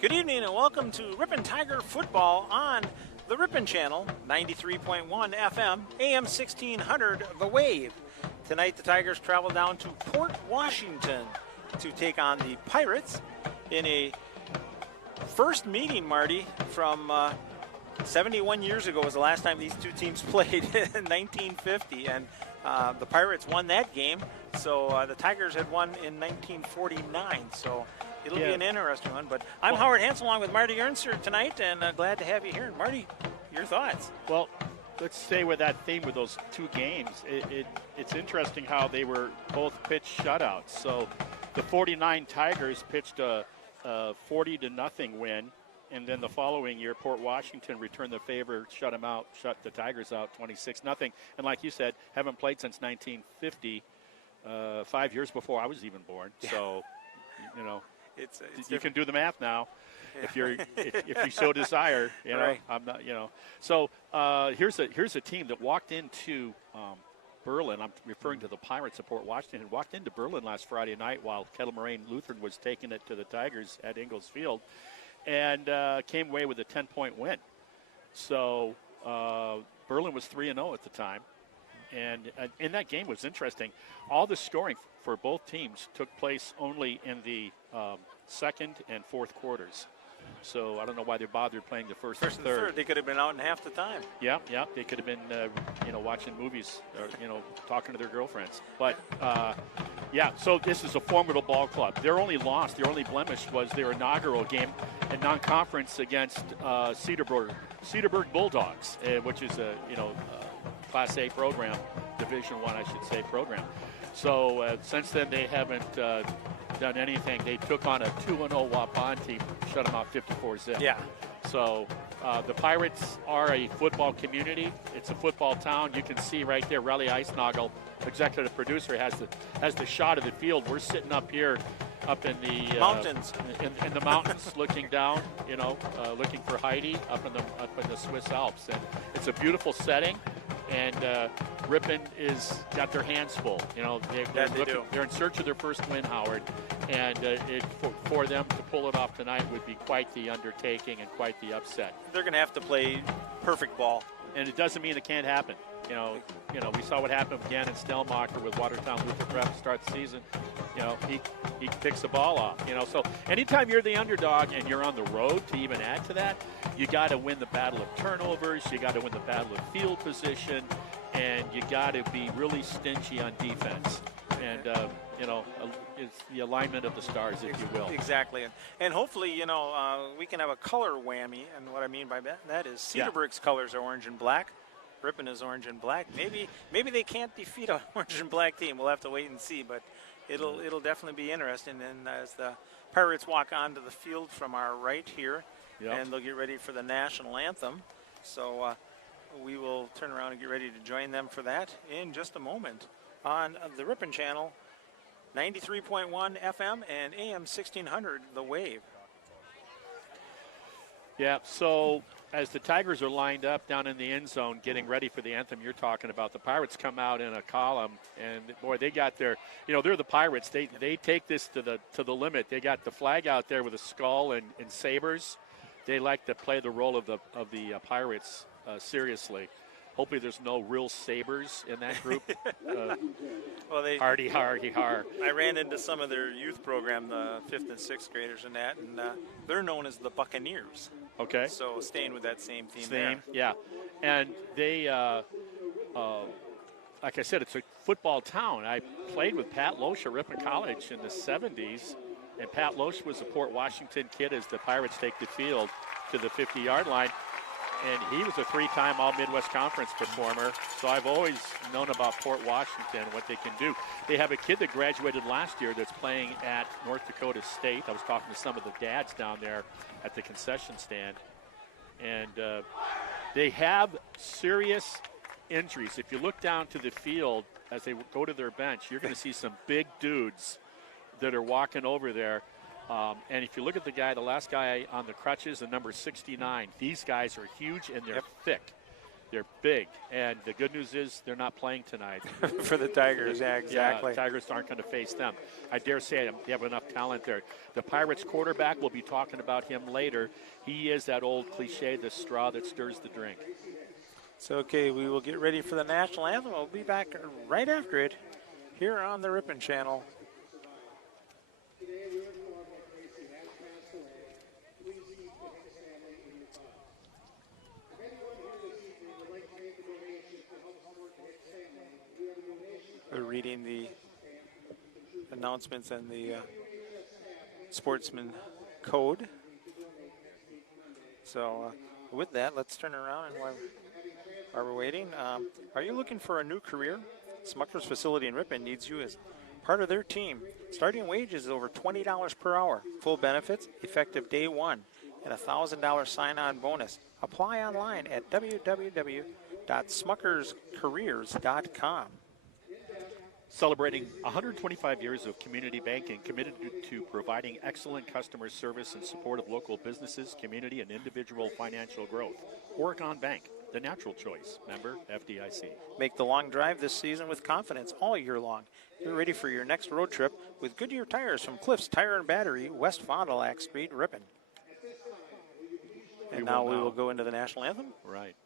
Good evening and welcome to Ripon Tiger Football on the Ripon Channel, 93.1 FM, AM 1600, The Wave. Tonight the Tigers travel down to Port Washington to take on the Pirates in a first meeting, Marty, from 71 years ago was the last time these two teams played in 1950, and the Pirates won that game, so the Tigers had won in 1949, so it'll be an interesting one. But I'm Howard Hansen along with Marty Ernster tonight, and glad to have you here. And Marty, your thoughts? Well, let's stay with that theme with those two games. It's interesting how they were both pitched shutouts. So the 49 Tigers pitched a 40-0 win, and then the following year, Port Washington returned the favor, shut the Tigers out 26-0. And like you said, haven't played since 1950, 5 years before I was even born. Yeah. So, you know. You can do the math now, if you so desire. You know, right. I'm not. You know, so here's a team that walked into Berlin. I'm referring to the Pirates of Port Washington. Walked into Berlin last Friday night while Kettle Moraine Lutheran was taking it to the Tigers at Ingalls Field, and came away with a 10-point win. So Berlin was 3-0 at the time, and in that game was interesting. All the scoring for both teams took place only in the second and fourth quarters. So I don't know why they bothered playing the first and third. They could have been out in half the time. Yeah. They could have been, watching movies or, talking to their girlfriends. But, so this is a formidable ball club. Their only loss, their only blemish was their inaugural game in non-conference against Cedarburg Bulldogs, which is a, Class A program, Division I, I should say, program. So since then, they haven't done anything. They took on a 2-0 Waupun team, shut them out 54-zip. Yeah. So the Pirates are a football community. It's a football town. You can see right there, Relly Eisnagel, executive producer, has the shot of the field. We're sitting up here, up in the mountains, in the mountains, looking down. Looking for Heidi up in the Swiss Alps, and it's a beautiful setting. And Ripon got their hands full. They're in search of their first win, Howard. And for them to pull it off tonight would be quite the undertaking and quite the upset. They're going to have to play perfect ball. And it doesn't mean it can't happen. We saw what happened with Gannon Stelmacher with Watertown Luther Prep to start the season. He picks the ball off. So anytime you're the underdog and you're on the road, to even add to that, you got to win the battle of turnovers. You got to win the battle of field position, and you got to be really stingy on defense. And it's the alignment of the stars, if you will. Exactly, and hopefully, we can have a color whammy. And what I mean by that is Cedarburg's colors are orange and black. Ripon is orange and black. Maybe they can't defeat an orange and black team. We'll have to wait and see, but it'll definitely be interesting. And as the Pirates walk onto the field from our right here, and they'll get ready for the national anthem. So we will turn around and get ready to join them for that in just a moment on the Ripon Channel, 93.1 FM and AM 1600, The Wave. Yeah, so as the Tigers are lined up down in the end zone getting ready for the anthem you're talking about, the Pirates come out in a column, and, boy, they got their – they're the Pirates. They take this to the limit. They got the flag out there with a skull and sabers. They like to play the role of the Pirates seriously. Hopefully there's no real sabers in that group. Well, hardy, har. I ran into some of their youth program, the 5th and 6th graders and that, and they're known as the Buccaneers. Okay. So staying with that same theme there. Yeah. And they, like I said, it's a football town. I played with Pat Loesch at Ripon College in the 70s, and Pat Loesch was a Port Washington kid as the Pirates take the field to the 50-yard line. And he was a 3-time All-Midwest Conference performer, so I've always known about Port Washington, what they can do. They have a kid that graduated last year that's playing at North Dakota State. I was talking to some of the dads down there at the concession stand. And they have serious injuries. If you look down to the field as they go to their bench, you're going to see some big dudes that are walking over there. And if you look at the last guy on the crutches, the number 69, these guys are huge and they're thick. They're big. And the good news is they're not playing tonight. For the Tigers, yeah, exactly. Yeah, Tigers aren't going to face them. I dare say they have enough talent there. The Pirates quarterback, we'll be talking about him later. He is that old cliche, the straw that stirs the drink. So, okay, we will get ready for the national anthem. We'll be back right after it here on the Ripon Channel. We're reading the announcements and the sportsman code. So with that, let's turn around and while we're waiting, are you looking for a new career? Smucker's facility in Ripon needs you as part of their team. Starting wage is over $20 per hour. Full benefits effective day one and a $1,000 sign-on bonus. Apply online at www.smuckerscareers.com. Celebrating 125 years of community banking, committed to providing excellent customer service and support of local businesses, community, and individual financial growth. Oregon Bank, the natural choice. Member FDIC. Make the long drive this season with confidence all year long. You're ready for your next road trip with Goodyear Tires from Cliffs Tire and Battery, West Fond du Lac Street, Ripon. And now we will go into the national anthem. Right.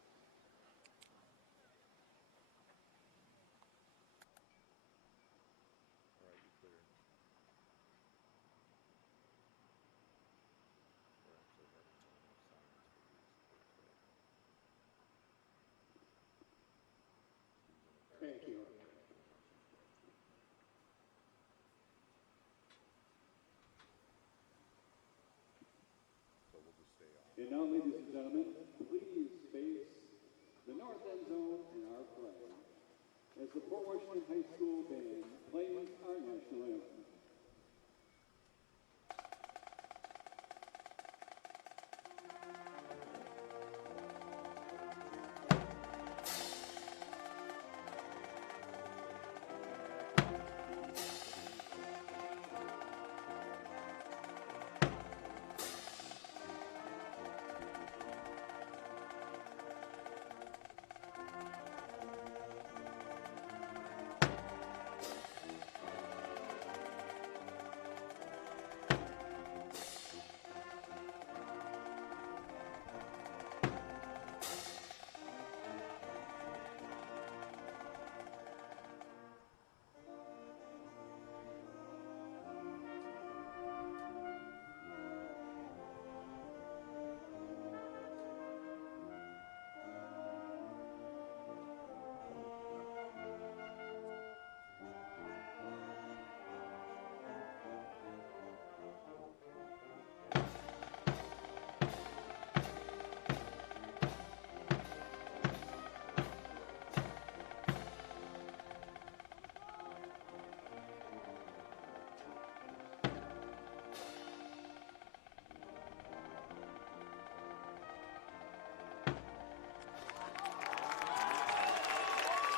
And now, ladies and gentlemen, please face the north end zone in our flag as the Port Washington High School band plays our national anthem.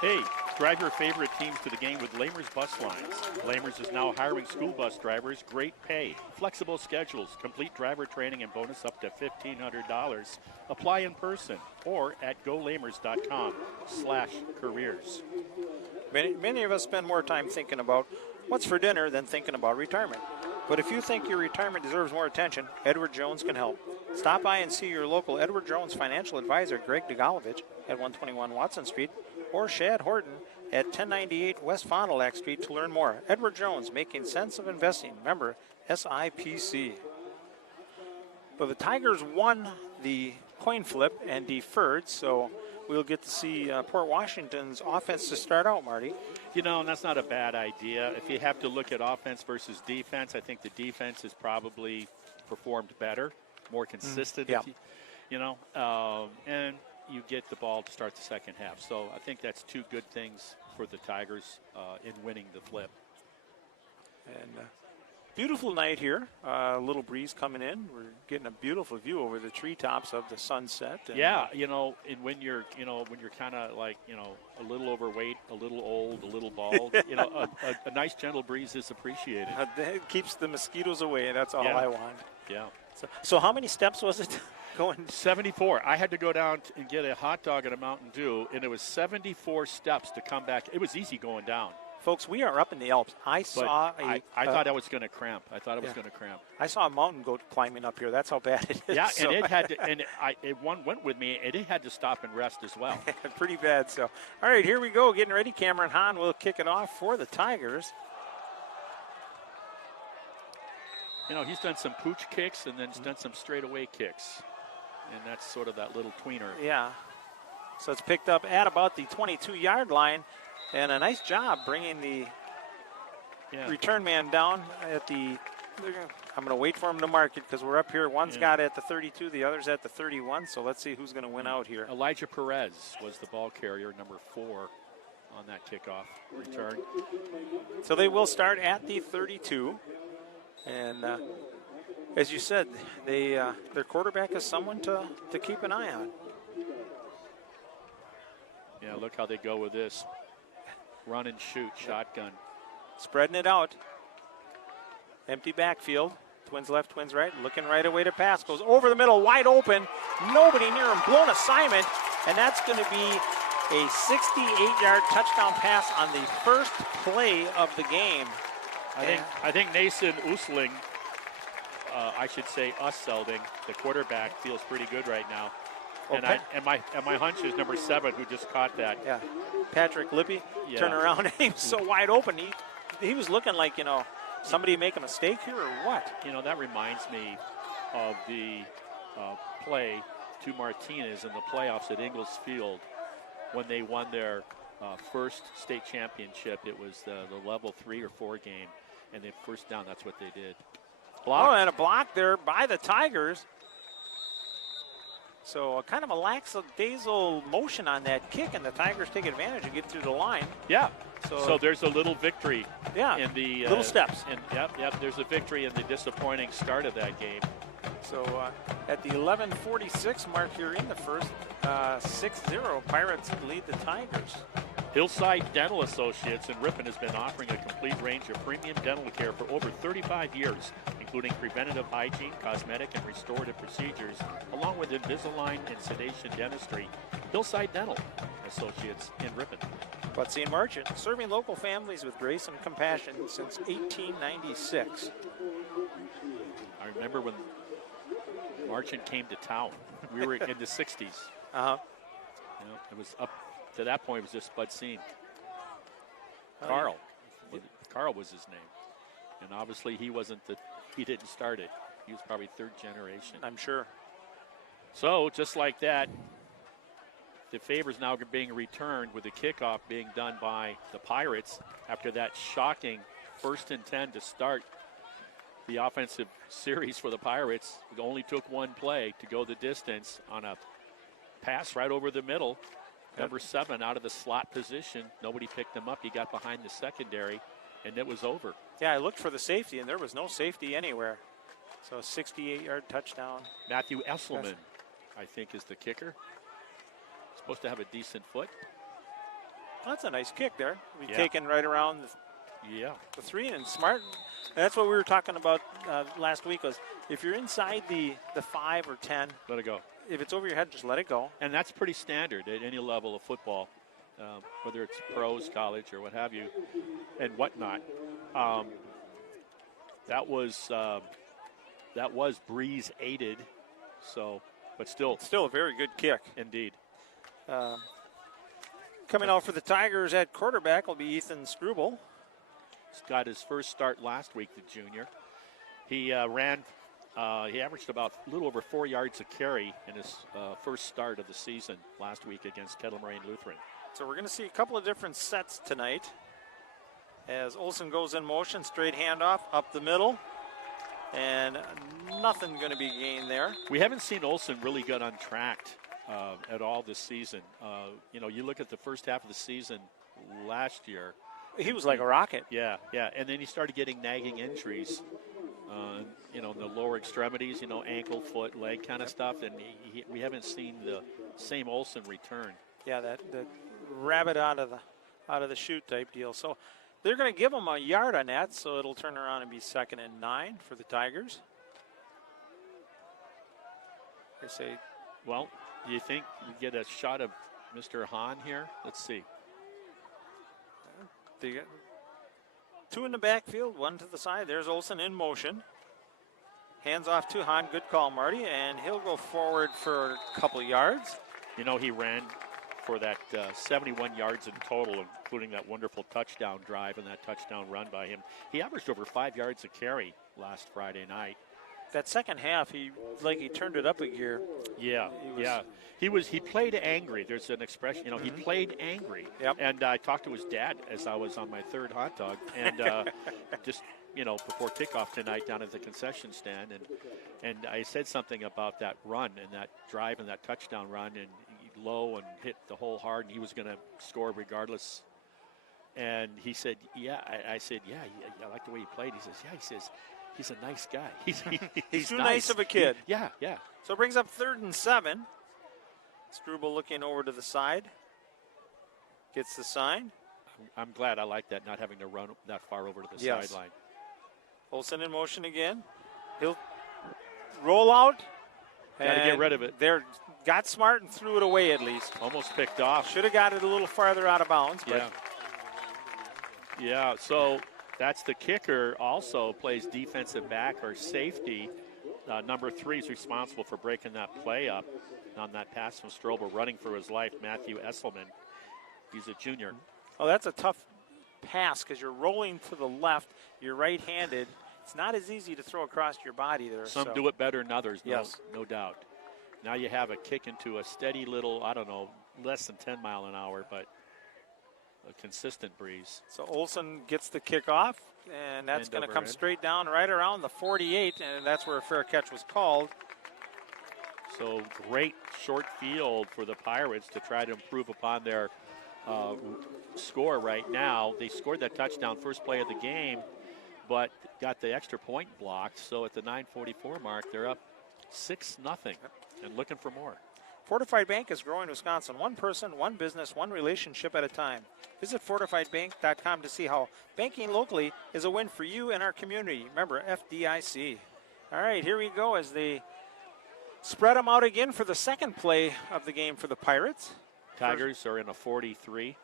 Hey, Drive your favorite teams to the game with Lamers Bus Lines. Lamers is now hiring school bus drivers. Great pay, flexible schedules, complete driver training, and bonus up to $1,500. Apply in person or at golamers.com/careers. Many of us spend more time thinking about what's for dinner than thinking about retirement. But if you think your retirement deserves more attention, Edward Jones can help. Stop by and see your local Edward Jones financial advisor, Greg DeGalovich, at 121 Watson Street, or Shad Horton at 1098 West Fond du Lac Street to learn more. Edward Jones, making sense of investing. Member SIPC. But the Tigers won the coin flip and deferred, so we'll get to see Port Washington's offense to start out, Marty. You know, and that's not a bad idea. If you have to look at offense versus defense, I think the defense has probably performed better, more consistent, Yeah. And you get the ball to start the second half. So I think that's two good things for the Tigers in winning the flip. And beautiful night here. A little breeze coming in. We're getting a beautiful view over the treetops of the sunset. And yeah, and when you're kind of like, a little overweight, a little old, a little bald, a nice gentle breeze is appreciated. It keeps the mosquitoes away. That's all I want. Yeah. So how many steps was it going? 74. I had to go down and get a hot dog and a Mountain Dew, and it was 74 steps to come back. It was easy going down. Folks, we are up in the Alps. I thought I was going to cramp. I thought it was going to cramp. I saw a mountain goat climbing up here. That's how bad it is. Yeah, and it had to, one went with me, and it had to stop and rest as well. Pretty bad. So, all right, here we go. Getting ready. Cameron Hahn will kick it off for the Tigers. He's done some pooch kicks and then he's done some straightaway kicks, and that's sort of that little tweener. Yeah. So it's picked up at about the 22-yard line. And a nice job bringing the return man down at the – I'm going to wait for him to mark it because we're up here. One's got it at the 32, the other's at the 31. So let's see who's going to win out here. Elijah Perez was the ball carrier, number 4, on that kickoff return. So they will start at the 32. And as you said, their quarterback is someone to keep an eye on. Yeah, look how they go with this. Run and shoot, shotgun. Spreading it out. Empty backfield. Twins left, twins right. Looking right away to pass. Goes over the middle, wide open. Nobody near him. Blown assignment. And that's going to be a 68-yard touchdown pass on the first play of the game. I think Nason Usling, I should say Usselding, the quarterback, feels pretty good right now. And my hunch is number 7 who just caught that. Yeah, Patrick Lippy turned around and he was so wide open. He was looking like, somebody make a mistake here or what? That reminds me of the play to Martinez in the playoffs at Ingalls Field when they won their first state championship. It was the level 3 or 4 game, and the first down, that's what they did. Blocked. Oh, and a block there by the Tigers. So kind of a lackadaisical motion on that kick, and the Tigers take advantage and get through the line. Yeah. So there's a little victory. Yeah. In the little steps. And yep. There's a victory in the disappointing start of that game. So at the 11:46 mark here in the first, 6-0, Pirates lead the Tigers. Hillside Dental Associates in Ripon has been offering a complete range of premium dental care for over 35 years, including preventative hygiene, cosmetic, and restorative procedures, along with Invisalign and sedation dentistry. Hillside Dental Associates in Ripon. Butsy and Merchant, serving local families with grace and compassion since 1896. I remember when Marchant came to town. We were in the 60s. Uh-huh. It was up to that point, it was just Bud Scene. Carl. Carl was his name. And obviously he didn't start it. He was probably 3rd generation. I'm sure. So just like that, the favor's now being returned with the kickoff being done by the Pirates after that shocking 1st and 10 to start the offensive series for the Pirates. It only took one play to go the distance on a pass right over the middle. Number 7 out of the slot position. Nobody picked him up. He got behind the secondary, and it was over. Yeah, I looked for the safety, and there was no safety anywhere. So a 68-yard touchdown. Matthew Esselman, I think, is the kicker. Supposed to have a decent foot. That's a nice kick there. We Yeah. taken right around the 3 and smart. And that's what we were talking about last week was if you're inside the 5 or 10, Let it go. if it's over your head, just let it go. And that's pretty standard at any level of football, whether it's pros, college, or what have you, and whatnot. That was breeze aided, so, but still Still a very good kick. indeed. Coming out for the Tigers at quarterback will be Ethan Struble. He's got his first start last week, the junior. He ran. He averaged about a little over 4 yards a carry in his first start of the season last week against Kettle Moraine Lutheran. So we're going to see a couple of different sets tonight. As Olsen goes in motion, straight handoff up the middle. And nothing going to be gained there. We haven't seen Olsen really get untracked at all this season. You look at the first half of the season last year. He was like a rocket. Yeah. And then he started getting nagging injuries, in the lower extremities, ankle, foot, leg kind of stuff. And we haven't seen the same Olsen return. Yeah, the rabbit out of the chute type deal. So they're going to give him a yard on that, so it'll turn around and be 2nd and 9 for the Tigers. They say, well, do you think we get a shot of Mr. Hahn here? Let's see. they got 2 in the backfield, 1 to the side. There's Olsen in motion. Hands off to Hahn. Good call, Marty. And he'll go forward for a couple yards. He ran for that 71 yards in total, including that wonderful touchdown drive and that touchdown run by him. He averaged over 5 yards a carry last Friday night. That second half, he turned it up a gear. Yeah, He played angry. There's an expression, he played angry. Yep. And I talked to his dad as I was on my 3rd hot dog, and just before kickoff tonight down at the concession stand, and I said something about that run and that drive and that touchdown run, and low and hit the hole hard, and he was going to score regardless. And he said, "Yeah." I said, "Yeah, I like the way he played." He says, "Yeah." He says, "He's a nice guy. He's too nice of a kid." Yeah. So it brings up 3rd and 7. Struble looking over to the side. Gets the sign. I'm glad. I like that, not having to run that far over to the Yes. sideline. Olsen in motion again. He'll roll out. Got to get rid of it. Got smart and threw it away at least. Almost picked off. Should have got it a little farther out of bounds. But Yeah, so that's the kicker. Also plays defensive back or safety. Number 3 is responsible for breaking that play up on that pass from Strobel, running for his life, Matthew Esselman. He's a junior. Oh, that's a tough pass because you're rolling to the left. You're right-handed. It's not as easy to throw across your body there. Some do it better than others, Yes. no doubt. Now you have a kick into a steady little, less than 10 mile an hour, but a consistent breeze. So Olsen gets the kick off, and that's End going to over come end. straight down right around the 48, and that's where a fair catch was called. So great short field for the Pirates to try to improve upon their score right now. They scored that touchdown first play of the game, but got the extra point blocked. So at the 9:44 mark, they're up 6-0 and looking for more. Fortified Bank is growing Wisconsin. One person, one business, one relationship at a time. Visit fortifiedbank.com to see how banking locally is a win for you and our community. Remember, FDIC. All right, here we go as they spread them out again for the second play of the game for the Pirates. Tigers are in a 43.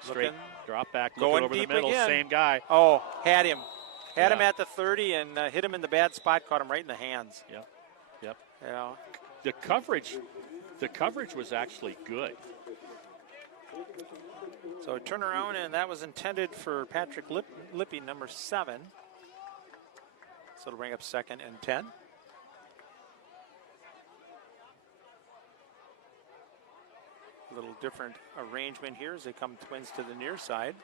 Straight Looking, drop back, going looking over the deep middle, again. same guy. Oh, had him. Had him Yeah. at the 30 and hit him in the bad spot, caught him right in the hands. Yep. Yeah. The coverage was actually good. So a turnaround, and that was intended for Patrick Lippy, number 7. So it'll bring up 2nd and 10. A little different arrangement here as they come twins to the near side.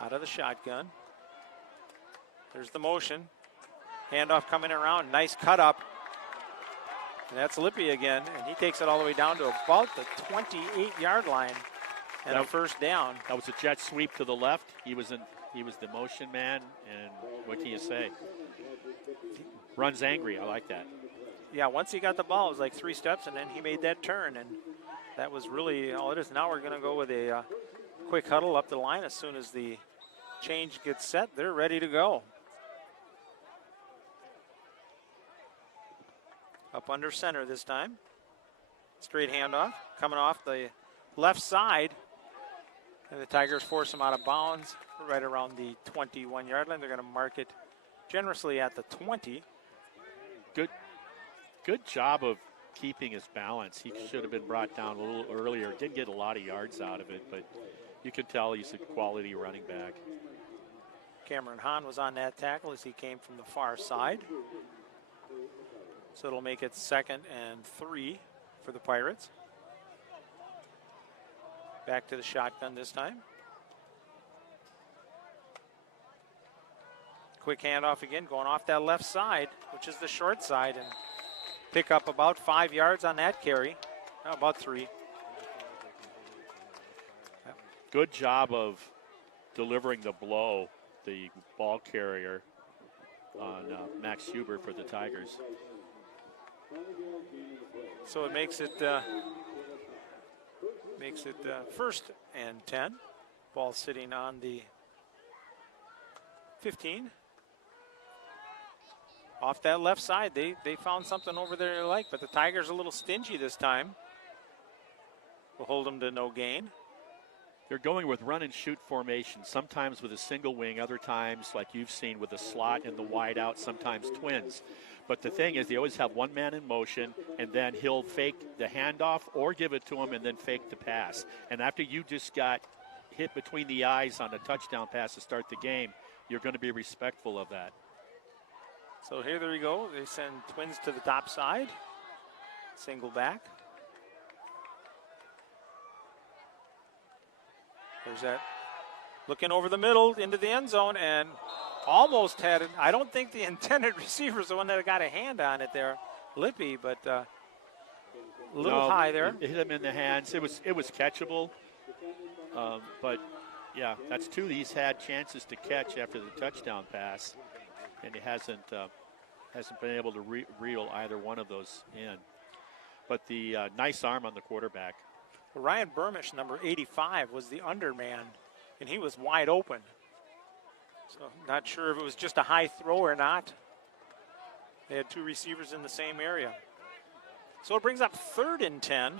Out of the shotgun. There's the motion. Handoff coming around. Nice cut up. And that's Lippy again. And he takes it all the way down to about the 28-yard line. And a first down. That was a jet sweep to the left. He was in He was the motion man, and what can you say? Runs angry. I like that. Yeah, once he got the ball, it was like 3 steps, and then he made that turn, and that was really all it is. Now we're going to go with a quick huddle up the line. As soon as the change gets set, they're ready to go. Up under center this time. Straight handoff, coming off the left side. And the Tigers force him out of bounds right around the 21-yard line. They're going to mark it generously at the 20. Good job of keeping his balance. He should have been brought down a little earlier. Didn't get a lot of yards out of it, but you can tell he's a quality running back. Cameron Hahn was on that tackle as he came from the far side. So it'll make it 2nd and 3 for the Pirates. Back to the shotgun this time. Quick handoff again, going off that left side, which is the short side, and pick up about 5 yards on that carry. About 3. Good job of delivering the blow, the ball carrier on Max Huber for the Tigers. So it makes it 1st and 10. Ball sitting on the 15. Off that left side, they found something over there they like, but the Tigers are a little stingy this time. We'll hold them to no gain. They're going with run and shoot formation, sometimes with a single wing, other times, like you've seen, with a slot and the wide out, sometimes twins. But the thing is, they always have one man in motion, and then he'll fake the handoff or give it to him and then fake the pass. And after you just got hit between the eyes on a touchdown pass to start the game, you're going to be respectful of that. So here they go. They send twins to the top side. Single back. There's that. Looking over the middle into the end zone and almost had it. I don't think the intended receiver is the one that got a hand on it there, Lippy, but a little high there. It hit him in the hands. It was catchable. But, yeah, that's 2 he's had chances to catch after the touchdown pass. And he hasn't been able to reel either one of those in. But the nice arm on the quarterback. Ryan Burmish, number 85, was the underman, and he was wide open. So not sure if it was just a high throw or not. They had 2 receivers in the same area. So it brings up 3rd and 10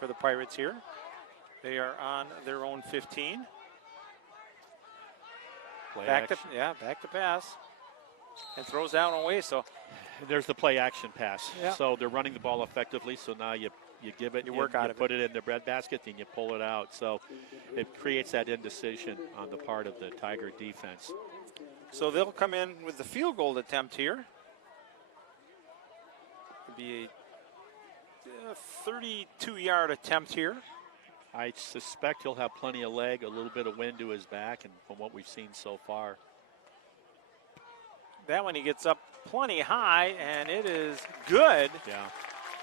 for the Pirates here. They are on their own 15. Back to pass. And throws down away. So there's the play action pass. Yeah. So they're running the ball effectively. So now you give it, you work out of put it in the breadbasket, then you pull it out. So it creates that indecision on the part of the Tiger defense. So they'll come in with the field goal attempt here. It'll be a 32-yard attempt here. I suspect he'll have plenty of leg, a little bit of wind to his back, and from what we've seen so far. That one he gets up plenty high, and it is good. Yeah.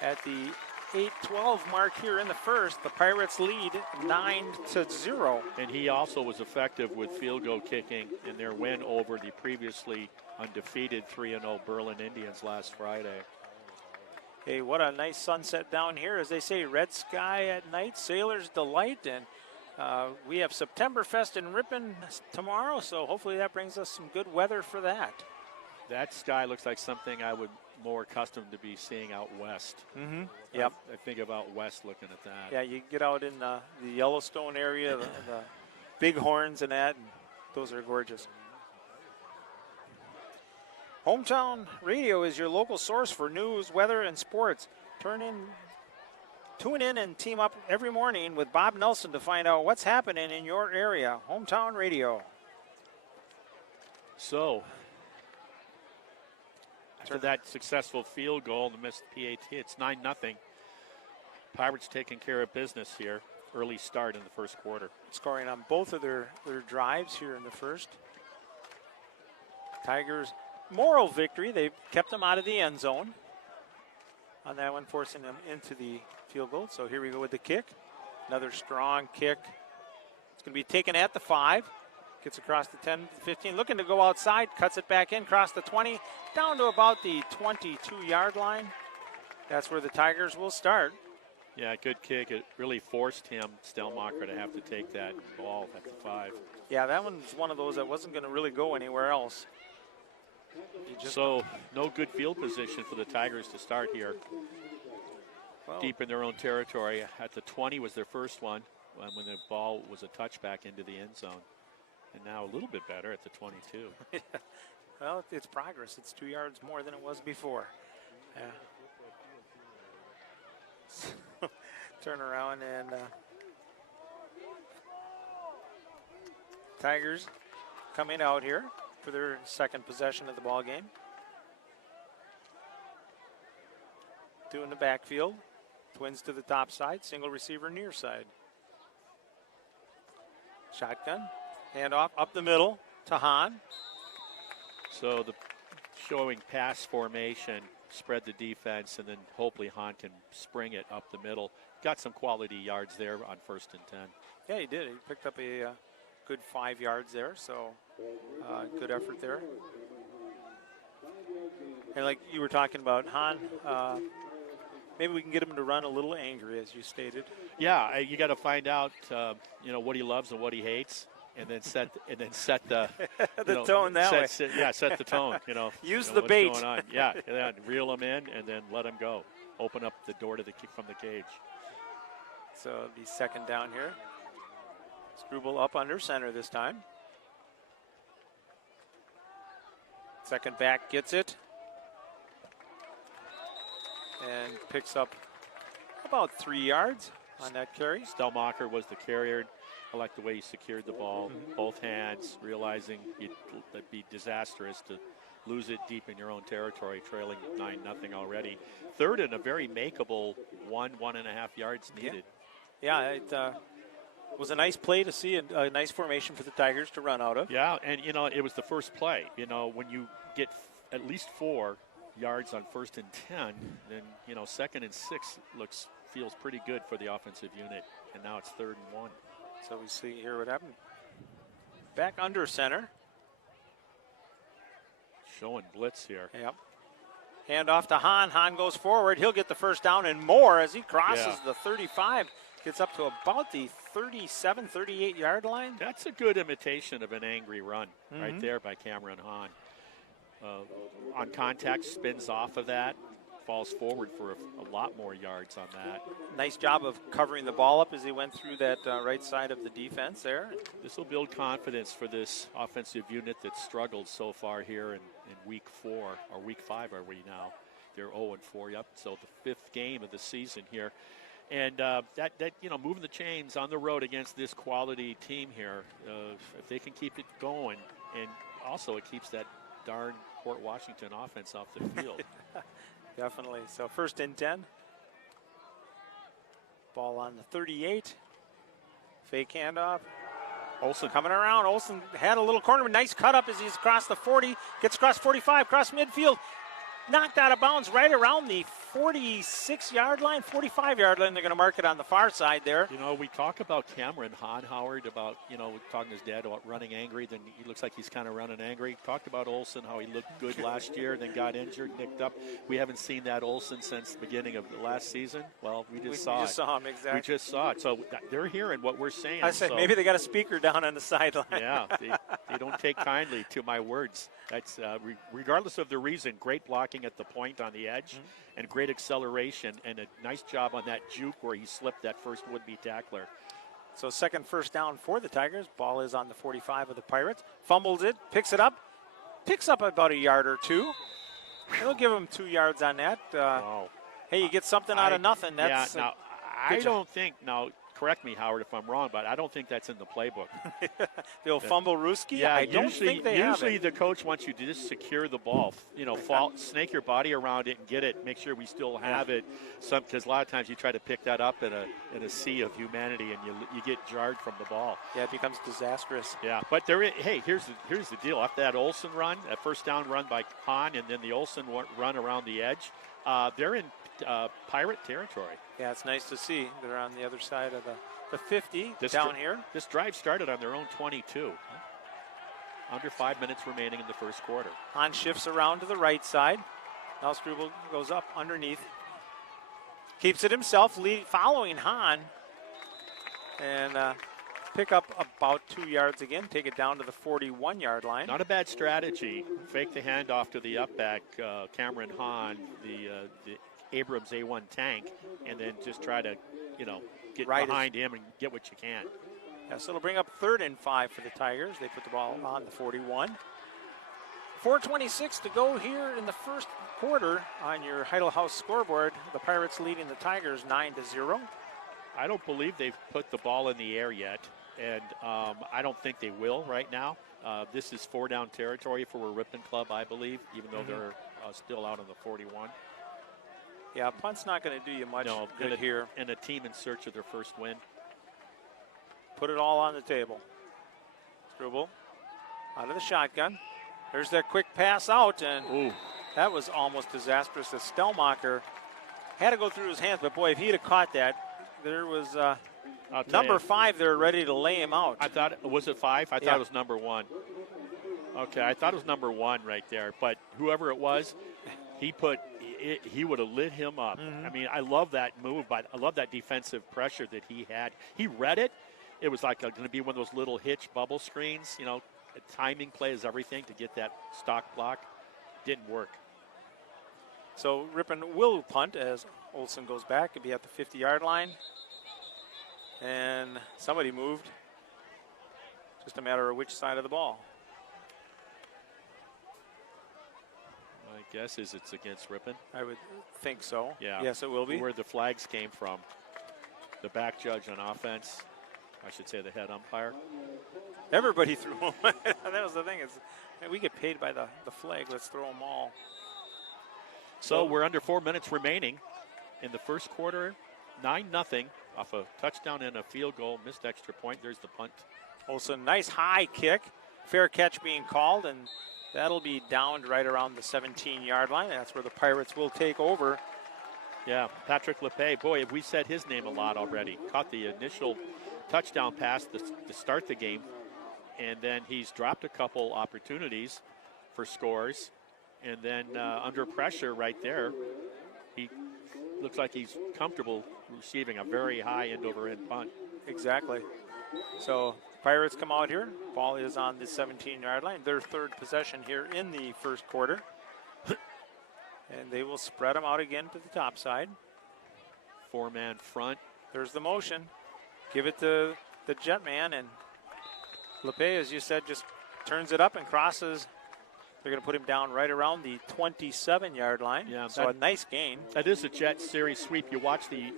At the 8-12 mark here in the first, the Pirates lead 9-0. And he also was effective with field goal kicking in their win over the previously undefeated 3-0 Berlin Indians last Friday. Hey, what a nice sunset down here. As they say, red sky at night, sailor's delight. And we have Septemberfest in Ripon tomorrow, so hopefully that brings us some good weather for that. That sky looks like something I would more accustomed to be seeing out west. Mm-hmm. Yep. I think of out west looking at that. Yeah, you get out in the Yellowstone area, the bighorns and that, and those are gorgeous. Hometown Radio is your local source for news, weather, and sports. Tune in and team up every morning with Bob Nelson to find out what's happening in your area. Hometown Radio. So, after that successful field goal, the missed PAT, it's 9-0. Pirates taking care of business here. Early start in the first quarter. Scoring on both of their drives here in the first. Tigers, moral victory. They kept them out of the end zone on that one, forcing them into the field goal. So here we go with the kick. Another strong kick. It's going to be taken at the 5. Gets across the 10, 15, looking to go outside, cuts it back in, across the 20, down to about the 22-yard line. That's where the Tigers will start. Yeah, good kick. It really forced him, Stelmacher, to have to take that ball at the 5. Yeah, that one's one of those that wasn't going to really go anywhere else. So no good field position for the Tigers to start here. Well, deep in their own territory. At the 20 was their first one when the ball was a touchback into the end zone. And now a little bit better at the 22. Well, it's progress. It's 2 yards more than it was before. Yeah. Turn around and Tigers coming out here for their second possession of the ball game. Two in the backfield. Twins to the top side. Single receiver near side. Shotgun. Handoff up the middle to Hahn. So the showing pass formation, spread the defense, and then hopefully Hahn can spring it up the middle. Got some quality yards there on 1st and 10. Yeah, he did. He picked up a good 5 yards there, so good effort there. And like you were talking about, Hahn, maybe we can get him to run a little angry, as you stated. Yeah, you got to find out, what he loves and what he hates, and then set the the tone that way. Set the tone. Use the what's bait. Going on. Yeah, reel him in and then let him go. Open up the door to from the cage. So it'll be second down here. Struble up under center this time. Second back gets it. And picks up about 3 yards on that carry. Stelmacher was the carrier. I like the way he secured the ball, both hands, realizing it'd be disastrous to lose it deep in your own territory, trailing 9-0 already. Third and a very makeable 1.5 yards needed. Yeah, it was a nice play to see, a nice formation for the Tigers to run out of. Yeah, and, it was the first play. When you get at least 4 yards on 1st and 10, then, 2nd and 6 feels pretty good for the offensive unit, and now it's 3rd and 1. So we see here what happened. Back under center. Showing blitz here. Yep. Hand off to Hahn. Hahn goes forward. He'll get the first down and more as he crosses the 35. Gets up to about the 37, 38-yard line. That's a good imitation of an angry run right there by Cameron Hahn. On contact, spins off of that, falls forward for a lot more yards on that. Nice job of covering the ball up as he went through that right side of the defense there. This will build confidence for this offensive unit that struggled so far here in week 4, or week 5 are we now. They're 0-4, yep, so the 5th game of the season here. And that moving the chains on the road against this quality team here, if they can keep it going, and also it keeps that darn Port Washington offense off the field. Definitely. So 1st and 10. Ball on the 38. Fake handoff. Olsen coming around. Olsen had a little corner. Nice cut up as he's across the 40. Gets across 45, across midfield. Knocked out of bounds right around the 46-yard line, 45-yard line. They're going to mark it on the far side there. We talk about Cameron Hahn, Howard, about, talking to his dad about running angry. Then he looks like he's kind of running angry. Talked about Olsen, how he looked good last year, then got injured, nicked up. We haven't seen that Olsen since the beginning of the last season. Well, we just saw him, exactly. We just saw it. So they're hearing what we're saying. I said maybe they got a speaker down on the sideline. Yeah, they don't take kindly to my words. That's regardless of the reason, great blocking at the point on the edge and great acceleration and a nice job on that juke where he slipped that first would-be tackler. So second first down for the Tigers. Ball is on the 45 of the Pirates. Fumbles it, picks it up, picks up about a yard or two. They'll give him 2 yards on that. Hey, you get something out of nothing. That's I don't think, correct me, Howard, if I'm wrong, but I don't think that's in the playbook. They'll fumble Ruski? Yeah, I don't think they have it. Usually the coach wants you to just secure the ball, snake your body around it and get it, make sure we still have it. Because a lot of times you try to pick that up in a sea of humanity and you get jarred from the ball. Yeah, it becomes disastrous. Yeah, but here's the deal. After that Olsen run, that first down run by Hahn, and then the Olsen run around the edge, they're in Pirate territory. Yeah, it's nice to see. They're on the other side of the 50 down here. This drive started on their own 22. Under 5 minutes remaining in the first quarter. Hahn shifts around to the right side. Now Struble goes up underneath. Keeps it himself, following Hahn. And pick up about 2 yards again. Take it down to the 41-yard line. Not a bad strategy. Fake the handoff to the up-back, Cameron Hahn, the Abrams A1 tank, and then just try to, get behind him and get what you can. Yeah, so it'll bring up 3rd and 5 for the Tigers. They put the ball on the 41. 4:26 to go here in the first quarter on your Heidel House scoreboard. The Pirates leading the Tigers 9-0. I don't believe they've put the ball in the air yet, and I don't think they will right now. This is 4-down territory for a Ripon club, I believe, even though they're still out on the 41. Yeah, punt's not going to do you much good here. And a team in search of their first win. Put it all on the table. Struble out of the shotgun. There's that quick pass out, and that was almost disastrous. The Stellmacher had to go through his hands, but boy, if he'd have caught that, there was number 5 there ready to lay him out. I thought, was it 5? I thought it was number 1. Okay, I thought it was number 1 right there, but whoever it was, he would have lit him up. I mean, I love that move, but I love that defensive pressure that he had. He read it. It was like going to be one of those little hitch bubble screens. A timing play is everything to get that stock block. Didn't work. So Ripon will punt as Olsen goes back. It'll be at the 50-yard line. And somebody moved. Just a matter of which side of the ball. My guess is it's against Ripon. I would think so. Yeah. Yes, it will be. Where the flags came from. The back judge on offense. I should say the head umpire. Everybody threw them. That was the thing. We get paid by the flag. Let's throw them all. So we're under 4 minutes remaining in the first quarter. 9-0 off a touchdown and a field goal. Missed extra point. There's the punt. Olsen, nice high kick. Fair catch being called, and that'll be downed right around the 17-yard line. That's where the Pirates will take over. Yeah, Patrick Lepay. Boy, have we said his name a lot already. Caught the initial touchdown pass to start the game, and then he's dropped a couple opportunities for scores, and then under pressure right there, he looks like he's comfortable receiving a very high end-over-end punt. Exactly. So Pirates come out here. Ball is on the 17-yard line. Their 3rd possession here in the first quarter. And they will spread them out again to the top side. 4-man front. There's the motion. Give it to the jet man, and Lepay, as you said, just turns it up and crosses. They're going to put him down right around the 27-yard line. Yeah, so a nice gain. That is a jet series sweep. You watch the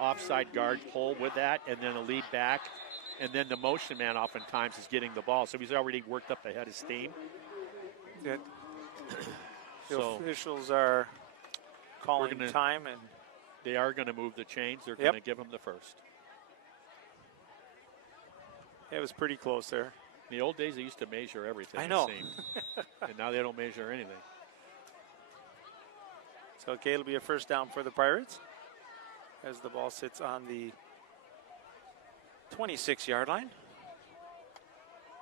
offside guard pull with that, and then a lead back, and then the motion man oftentimes is getting the ball. So he's already worked up ahead of steam. The officials are calling time, and they are going to move the chains. They're going to give him the first. It was pretty close there. In the old days, they used to measure everything. I know. It seemed. And now they don't measure anything. So, okay, it'll be a first down for the Pirates as the ball sits on the 26-yard line.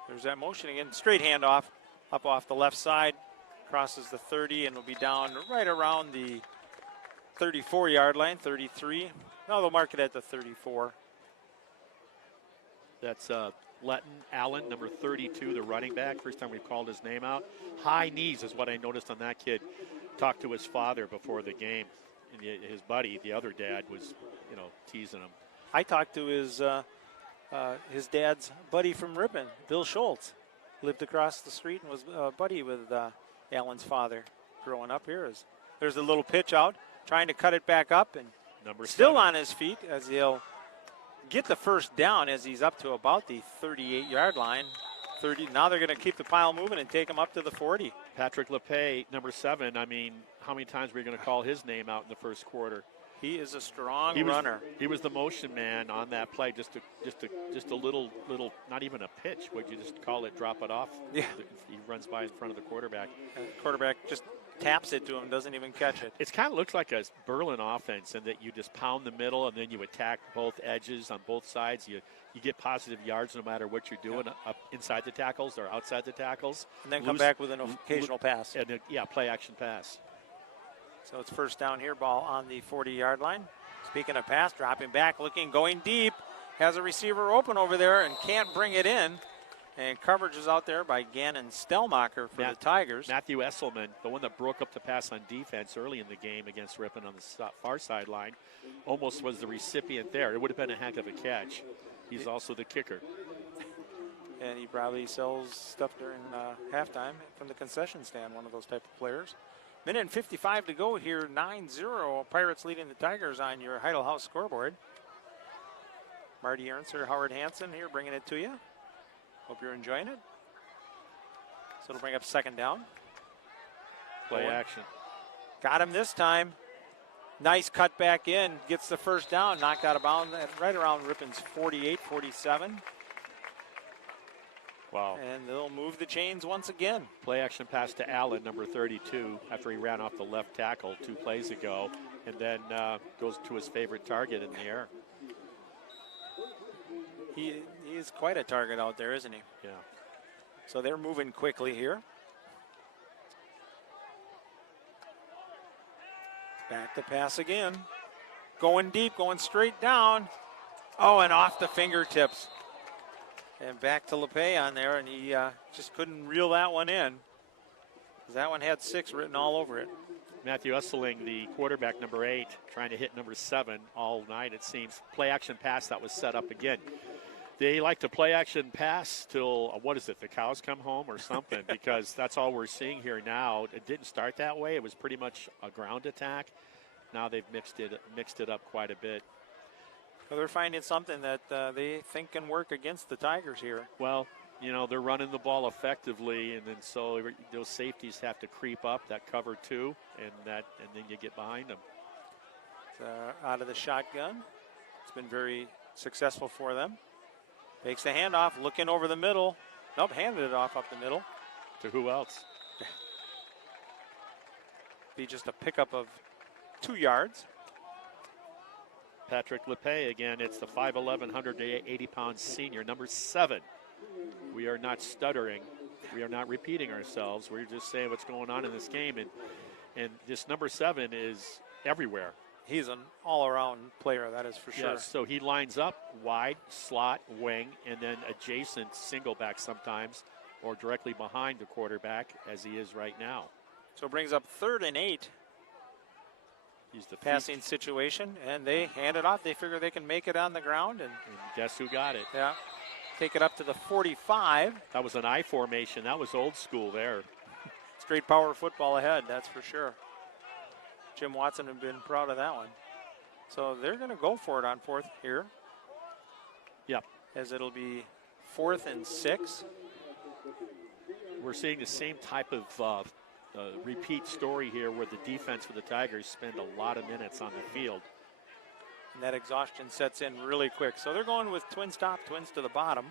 There's that motion again. Straight handoff up off the left side. Crosses the 30 and will be down right around the 34-yard line, 33. No, they'll mark it at the 34. That's Letton Allen, number 32, the running back. First time we've called his name out. High knees is what I noticed on that kid. Talked to his father before the game. And his buddy, the other dad, was, teasing him. I talked to his dad's buddy from Ripon, Bill Schultz. Lived across the street and was a buddy with Allen's father growing up here. There's a little pitch out, trying to cut it back up, and still on his feet as he'll get the first down as he's up to about the 38-yard line. 30. Now they're going to keep the pile moving and take him up to the 40. Patrick Lepay, number 7. I mean, how many times were you going to call his name out in the first quarter? He is a strong runner. He was the motion man on that play. Just a little, not even a pitch. Would you just call it? Drop it off. Yeah. He runs by in front of the quarterback. Quarterback just taps it to him, doesn't even catch it. It kind of looks like a Berlin offense in that you just pound the middle and then you attack both edges on both sides. You get positive yards no matter what you're doing up inside the tackles or outside the tackles. And then come back with an occasional pass. And play action pass. So it's first down here, ball on the 40-yard line. Speaking of pass, dropping back, looking, going deep. Has a receiver open over there and can't bring it in. And coverage is out there by Gannon Stellmacher for the Tigers. Matthew Esselman, the one that broke up the pass on defense early in the game against Ripon on the far sideline, almost was the recipient there. It would have been a heck of a catch. He's also the kicker. And he probably sells stuff during halftime from the concession stand, one of those type of players. Minute and 55 to go here, 9-0. Pirates leading the Tigers on your Heidel House scoreboard. Marty Ernster, Howard Hansen here bringing it to you. Hope you're enjoying it. So it'll bring up second down. Play action. Got him this time. Nice cut back in. Gets the first down. Knocked out of bounds right around Ripon's 48, 47. Wow. And they'll move the chains once again. Play action pass to Allen, number 32, after he ran off the left tackle 2 plays ago. And then goes to his favorite target in the air. He is quite a target out there, isn't he? Yeah. So they're moving quickly here. Back to pass again. Going deep, going straight down. Oh, and off the fingertips. And back to LePay on there, and he just couldn't reel that one in. That one had 6 written all over it. Matthew Esseling, the quarterback, number 8, trying to hit number 7 all night, it seems. Play action pass that was set up again. They like to play action pass till, the cows come home or something, because that's all we're seeing here now. It didn't start that way. It was pretty much a ground attack. Now they've mixed it up quite a bit. Well, they're finding something that they think can work against the Tigers here. Well, they're running the ball effectively, and then so those safeties have to creep up that cover 2, and then you get behind them. Out of the shotgun. It's been very successful for them. Takes the handoff, looking over the middle. Nope, handed it off up the middle. To who else? Be just a pickup of 2 yards. Patrick LePay again. It's the 5'11", 180-pound senior, number 7. We are not stuttering. We are not repeating ourselves. We're just saying what's going on in this game. And this number 7 is everywhere. He's an all-around player, that is for sure. Yes, so he lines up wide, slot, wing, and then adjacent single back sometimes, or directly behind the quarterback, as he is right now. So it brings up 3rd and 8. He's the passing situation, and they hand it off. They figure they can make it on the ground. And guess who got it? Yeah, take it up to the 45. That was an I formation. That was old school there. Straight power football ahead, that's for sure. Jim Watson had been proud of that one. So they're going to go for it on 4th here. Yep. As it'll be 4th and 6. We're seeing the same type of repeat story here where the defense for the Tigers spend a lot of minutes on the field. And that exhaustion sets in really quick. So they're going with twin stop, twins to the bottom.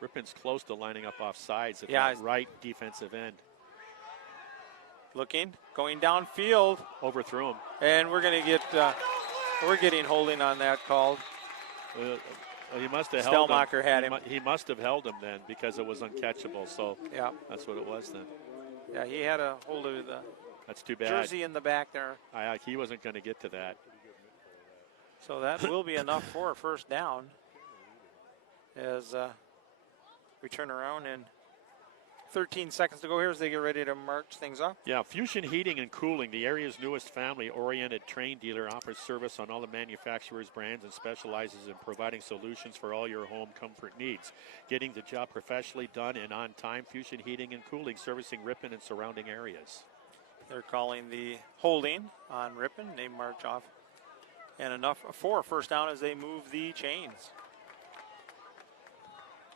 Ripon's close to lining up off sides at that right defensive end. Looking, going downfield. Overthrew him. And we're going to get, we're getting holding on that called. He must have held him. Stellmacher had him. He must have held him then because it was uncatchable. So yeah, that's what it was then. Yeah, he had a hold of the that's too bad. Jersey in the back there. He wasn't going to get to that. So that will be enough for a first down as we turn around and 13 seconds to go here as they get ready to march things up. Yeah, Fusion Heating and Cooling, the area's newest family-oriented Train dealer, offers service on all the manufacturer's brands and specializes in providing solutions for all your home comfort needs. Getting the job professionally done and on time, Fusion Heating and Cooling, servicing Ripon and surrounding areas. They're calling the holding on Ripon. They march off. And enough for a first down as they move the chains.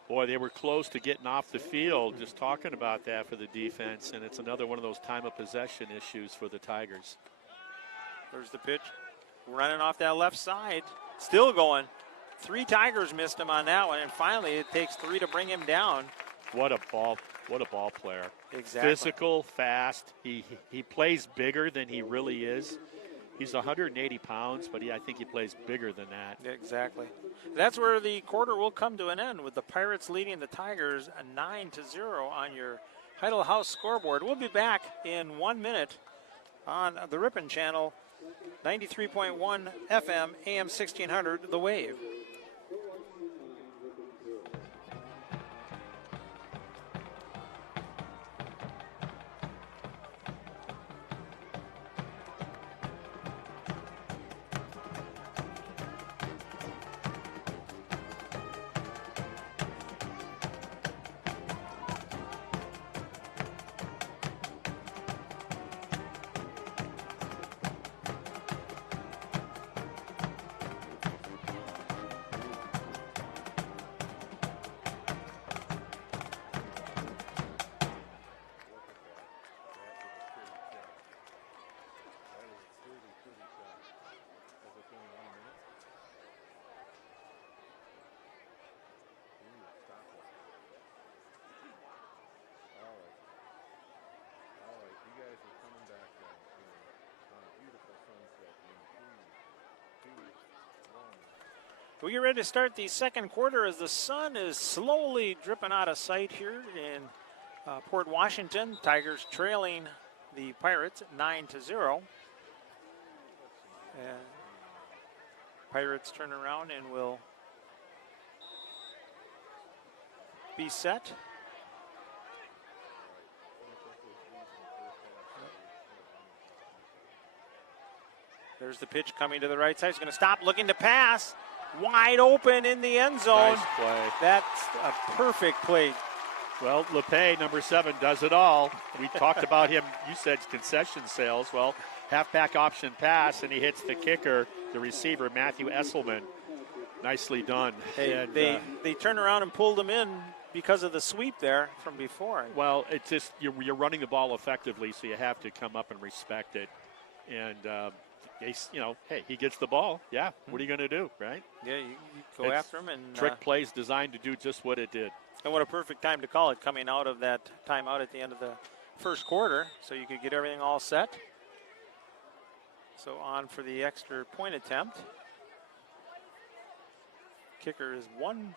Boy, they were close to getting off the field, just talking about that for the defense, and it's another one of those time of possession issues for the Tigers. There's the pitch. Running off that left side. Still going. 3 Tigers missed him on that one, and finally it takes 3 to bring him down. What a ball player. Exactly. Physical, fast. He plays bigger than he really is. He's 180 pounds, but I think he plays bigger than that. Exactly. That's where the quarter will come to an end, with the Pirates leading the Tigers 9-0 on your Heidel House scoreboard. We'll be back in 1 minute on the Ripon channel, 93.1 FM, AM 1600, The Wave. We get ready to start the second quarter as the sun is slowly dripping out of sight here in Port Washington. Tigers trailing the Pirates 9-0. And Pirates turn around and will be set. There's the pitch coming to the right side. He's going to stop, looking to pass. Wide open in the end zone. Nice play. That's a perfect play. Well, LePay, number 7, does it all. We talked about him. You said concession sales. Well, halfback option pass, and he hits the kicker, the receiver, Matthew Esselman. Nicely done. They turned around and pulled him in because of the sweep there from before. Well, it's just you're running the ball effectively, so you have to come up and respect it. And hey, he gets the ball. Yeah, what are you going to do, right? Yeah, you go after him. And trick plays designed to do just what it did. And what a perfect time to call it, coming out of that timeout at the end of the first quarter, so you could get everything all set. So on for the extra point attempt. Kicker is one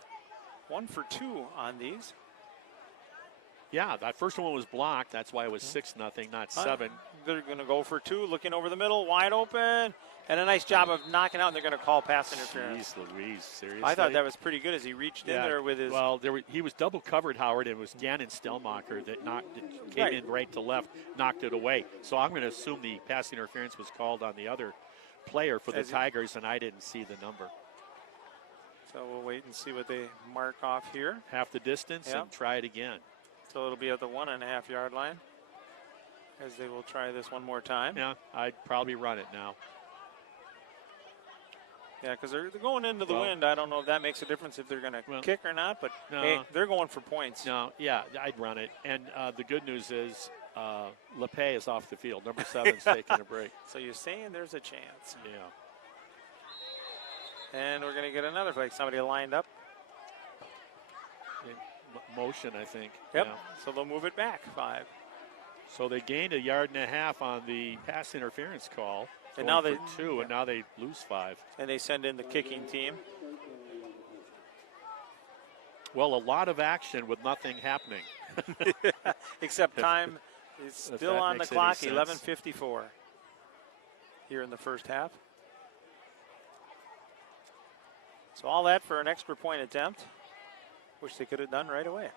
for 2 on these. Yeah, that first one was blocked. That's why it was 6-0, not 7. They're going to go for 2, looking over the middle, wide open, and a nice job of knocking out, and they're going to call pass interference. Jeez Louise, seriously? I thought that was pretty good as he reached in there with his... Well, he was double covered, Howard, and it was Gannon Stellmacher that came in right to left, knocked it away. So I'm going to assume the pass interference was called on the other player for the Tigers, and I didn't see the number. So we'll wait and see what they mark off here. Half the distance and try it again. So it'll be at the 1.5 yard line as they will try this one more time. Yeah, I'd probably run it now. Yeah, because they're going into the wind. I don't know if that makes a difference if they're going to kick or not, but hey, they're going for points. No, yeah, I'd run it. And the good news is LePay is off the field. Number 7's taking a break. So you're saying there's a chance. Yeah. And we're going to get another play. Somebody lined up. Motion, I think. Yep. Yeah. So they'll move it back 5. So they gained 1.5 yards on the pass interference call. And now they 2, and now they lose 5. And they send in the kicking team. Well, a lot of action with nothing happening. Except time is still on the clock. 11:54 here in the first half. So all that for an extra point attempt, which they could have done right away.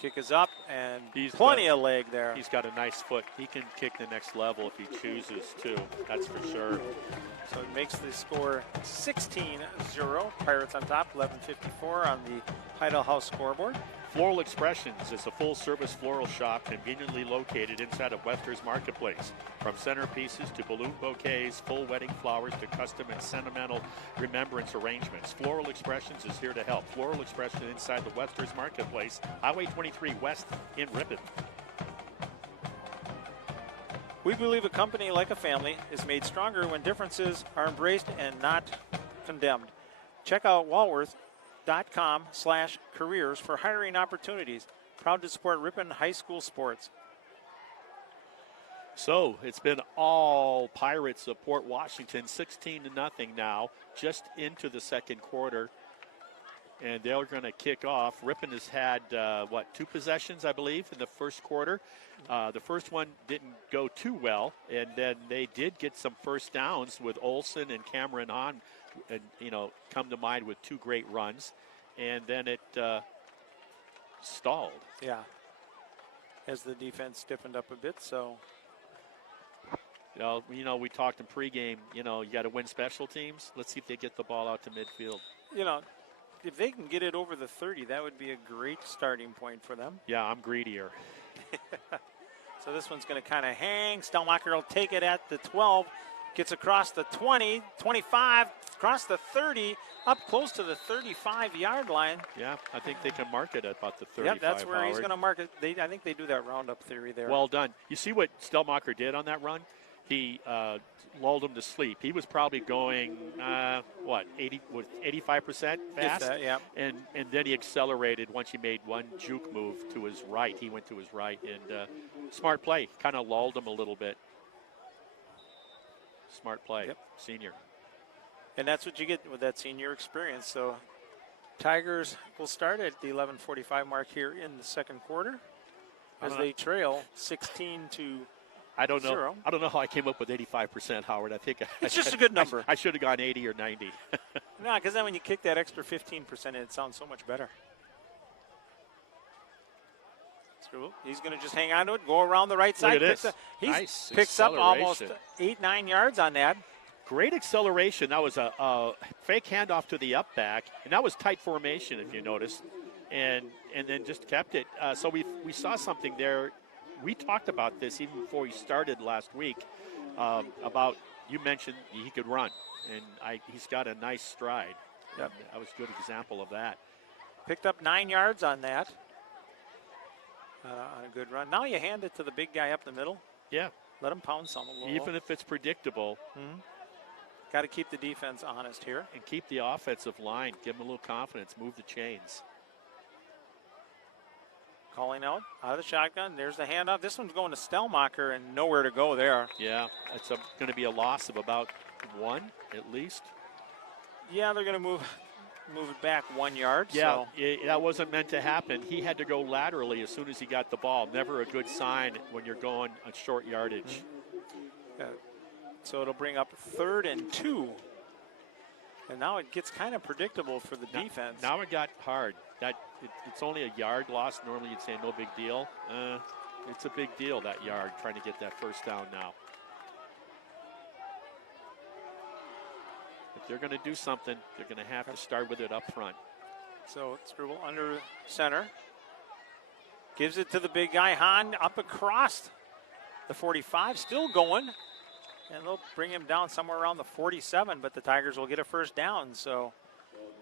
Kick is up, and plenty of leg there. He's got a nice foot. He can kick the next level if he chooses to. That's for sure. So it makes the score 16-0. Pirates on top, 11:54 on the Heidel House scoreboard. Floral Expressions is a full-service floral shop conveniently located inside of Wester's Marketplace. From centerpieces to balloon bouquets, full wedding flowers to custom and sentimental remembrance arrangements, Floral Expressions is here to help. Floral Expression inside the Wester's Marketplace, Highway 23 West in Ripon. We believe a company, like a family, is made stronger when differences are embraced and not condemned. Check out Walworth ripon.com/careers for hiring opportunities. Proud to support Ripon High School sports. So it's been all Pirates of Port Washington, 16-0 now, just into the second quarter. And they're going to kick off. Ripon has had, 2 possessions, I believe, in the first quarter. The first one didn't go too well, and then they did get some first downs with Olson and Cameron Hahn, and, come to mind with 2 great runs. And then it stalled. Yeah, as the defense stiffened up a bit, so. We talked in pregame, you got to win special teams. Let's see if they get the ball out to midfield. If they can get it over the 30, that would be a great starting point for them. Yeah, I'm greedier. So this one's going to kind of hang. Stellmacher will take it at the 12. Gets across the 20, 25, across the 30, up close to the 35-yard line. Yeah, I think they can mark it at about the 35. Yep, that's where Howard. He's going to mark it. I think they do that roundup theory there. Well done. You see what Stellmacher did on that run? He lulled him to sleep. He was probably going, 85% fast? That, yeah. And then he accelerated once he made one juke move to his right. He went to his right, and smart play. Kind of lulled him a little bit. Smart play, yep. Senior. And that's what you get with that senior experience. So Tigers will start at the 11:45 mark here in the second quarter as they trail 16-0. I don't know how I came up with 85%, Howard. I think it's just a good number. I should have gone 80 or 90. No, because then when you kick that extra 15%, it sounds so much better. So he's going to just hang on to it, go around the right side. Look at this. He picks up almost 8-9 yards on that. Great acceleration. That was a fake handoff to the up back, and that was tight formation, if you notice, and then just kept it. So we saw something there. We talked about this even before he started last week, about, you mentioned he could run, and he's got a nice stride. Yep. That was a good example of that. Picked up 9 yards on that. On a good run. Now you hand it to the big guy up the middle. Yeah. Let him pound some a little. Even if it's predictable. Mm-hmm. Got to keep the defense honest here. And keep the offensive line. Give them a little confidence. Move the chains. Calling out of the shotgun. There's the handoff. This one's going to Stellmacher and nowhere to go there. Yeah, it's going to be a loss of about 1 at least. Yeah, they're going to move it back 1 yard. Yeah, that wasn't meant to happen. He had to go laterally as soon as he got the ball. Never a good sign when you're going a short yardage. Mm-hmm. So it'll bring up 3rd and 2. And now it gets kind of predictable for the defense. Now it got hard. It's only a yard loss. Normally you'd say no big deal. It's a big deal, that yard, trying to get that first down now. If they're going to do something, they're going to have to start with it up front. So Struble under center. Gives it to the big guy, Hahn, up across the 45, still going. And they'll bring him down somewhere around the 47, but the Tigers will get a first down. So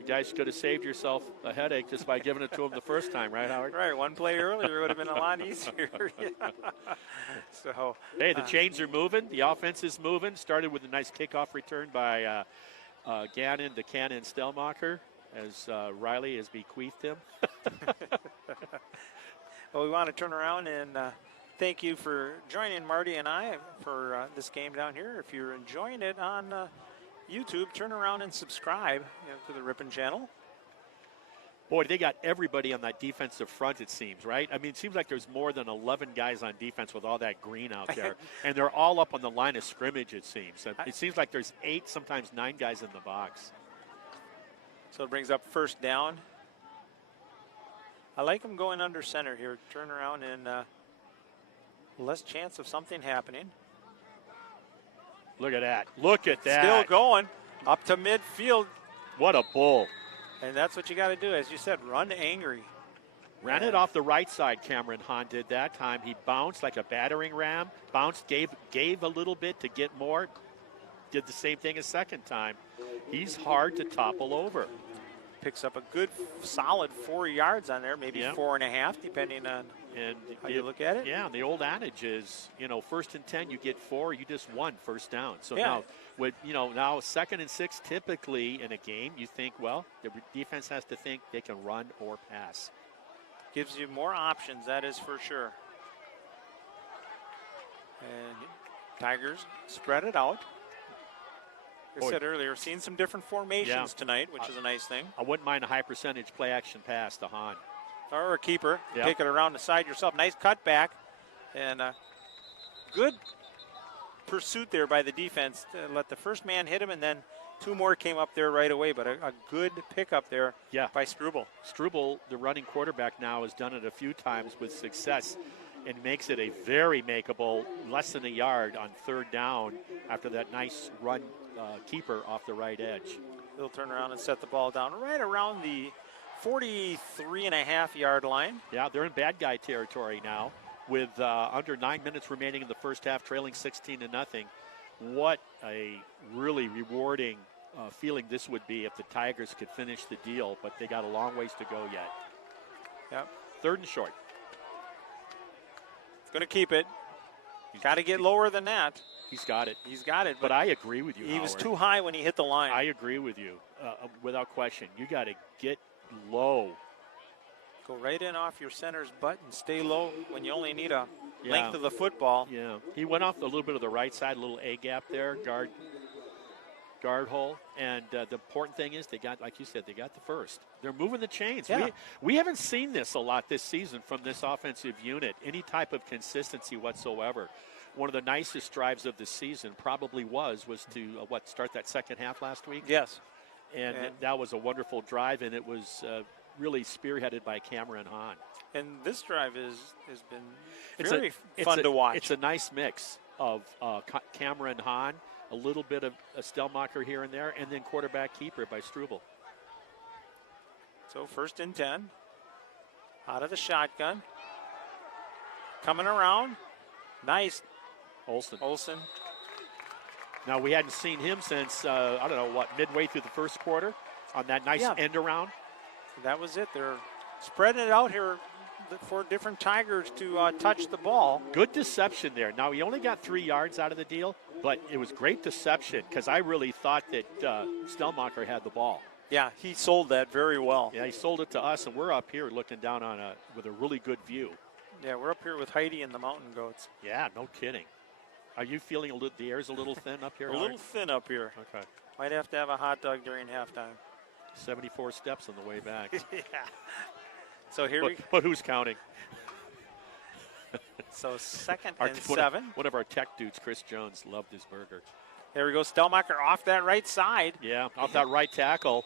you guys could have saved yourself a headache just by giving it to him the first time, right, Howard? Right, one play earlier would have been a lot easier. Yeah. So hey, the chains are moving. The offense is moving. Started with a nice kickoff return by Gannon to Cannon Stellmacher, as Riley has bequeathed him. Well, we want to turn around and thank you for joining Marty and I for this game down here. If you're enjoying it on YouTube, turn around and subscribe to the Ripon channel. Boy, they got everybody on that defensive front, it seems, right? I mean, it seems like there's more than 11 guys on defense with all that green out there. And they're all up on the line of scrimmage, it seems. It seems like there's 8, sometimes 9 guys in the box. So it brings up first down. I like them going under center here. Turn around and less chance of something happening. Look at that. Look at that. Still going up to midfield. What a bull. And that's what you got to do. As you said, run angry. Ran it off the right side, Cameron Hahn did that time. He bounced like a battering ram. Bounced, gave a little bit to get more. Did the same thing a second time. He's hard to topple over. picks up a good, solid 4 yards on there, maybe 4.5, depending on how you look at it. Yeah, and the old adage is, 1st and 10, you get 4, you just won first down. So Yeah. now, now 2nd and 6, typically in a game, you think, well, the defense has to think they can run or pass. Gives you more options, that is for sure. And Tigers spread it out. Like I said earlier, seeing some different formations tonight, which is a nice thing. I wouldn't mind a high percentage play action pass to Hahn. Or a keeper. Yep. Take it around the side yourself. Nice cutback. And good pursuit there by the defense to let the first man hit him, and then 2 more came up there right away. But a good pickup there by Struble. Struble, the running quarterback now, has done it a few times with success and makes it a very makeable, less than a yard on 3rd down after that nice run keeper off the right edge. He'll turn around and set the ball down right around the 43.5-yard line. Yeah, they're in bad guy territory now with under 9 minutes remaining in the first half, trailing 16-0. What a really rewarding feeling this would be if the Tigers could finish the deal, but they got a long ways to go yet. Yep. 3rd and short. Going to keep it. Got to get lower than that. He's got it. He's got it. But I agree with you, He Howard. was too high when he hit the line. I agree with you, without question. You got to get low. Go right in off your center's butt and stay low when you only need a length of the football. Yeah. He went off a little bit of the right side, a little A gap there, guard hole. And the important thing is they got, like you said, they got the first. They're moving the chains. Yeah. We haven't seen this a lot this season from this offensive unit, any type of consistency whatsoever. One of the nicest drives of the season probably was to, start that second half last week? Yes. And that was a wonderful drive, and it was really spearheaded by Cameron Hahn. And this drive has been very fun to watch. It's a nice mix of Cameron Hahn, a little bit of a Stelmacher here and there, and then quarterback keeper by Struble. So 1st and 10. Out of the shotgun. Coming around. Nice. Olsen. Now, we hadn't seen him since, midway through the first quarter on that nice end around. That was it. They're spreading it out here for different Tigers to touch the ball. Good deception there. Now, he only got 3 yards out of the deal, but it was great deception because I really thought that Stelmacher had the ball. Yeah, he sold that very well. Yeah, he sold it to us, and we're up here looking down on with a really good view. Yeah, we're up here with Heidi and the Mountain Goats. Yeah, no kidding. Are you feeling the air's a little thin up here? A little thin up here. Okay. Might have to have a hot dog during halftime. 74 steps on the way back. Yeah. So here but who's counting? So 2nd and 7. One of our tech dudes, Chris Jones, loved his burger. There we go. Stelmacher off that right side. Yeah, off that right tackle.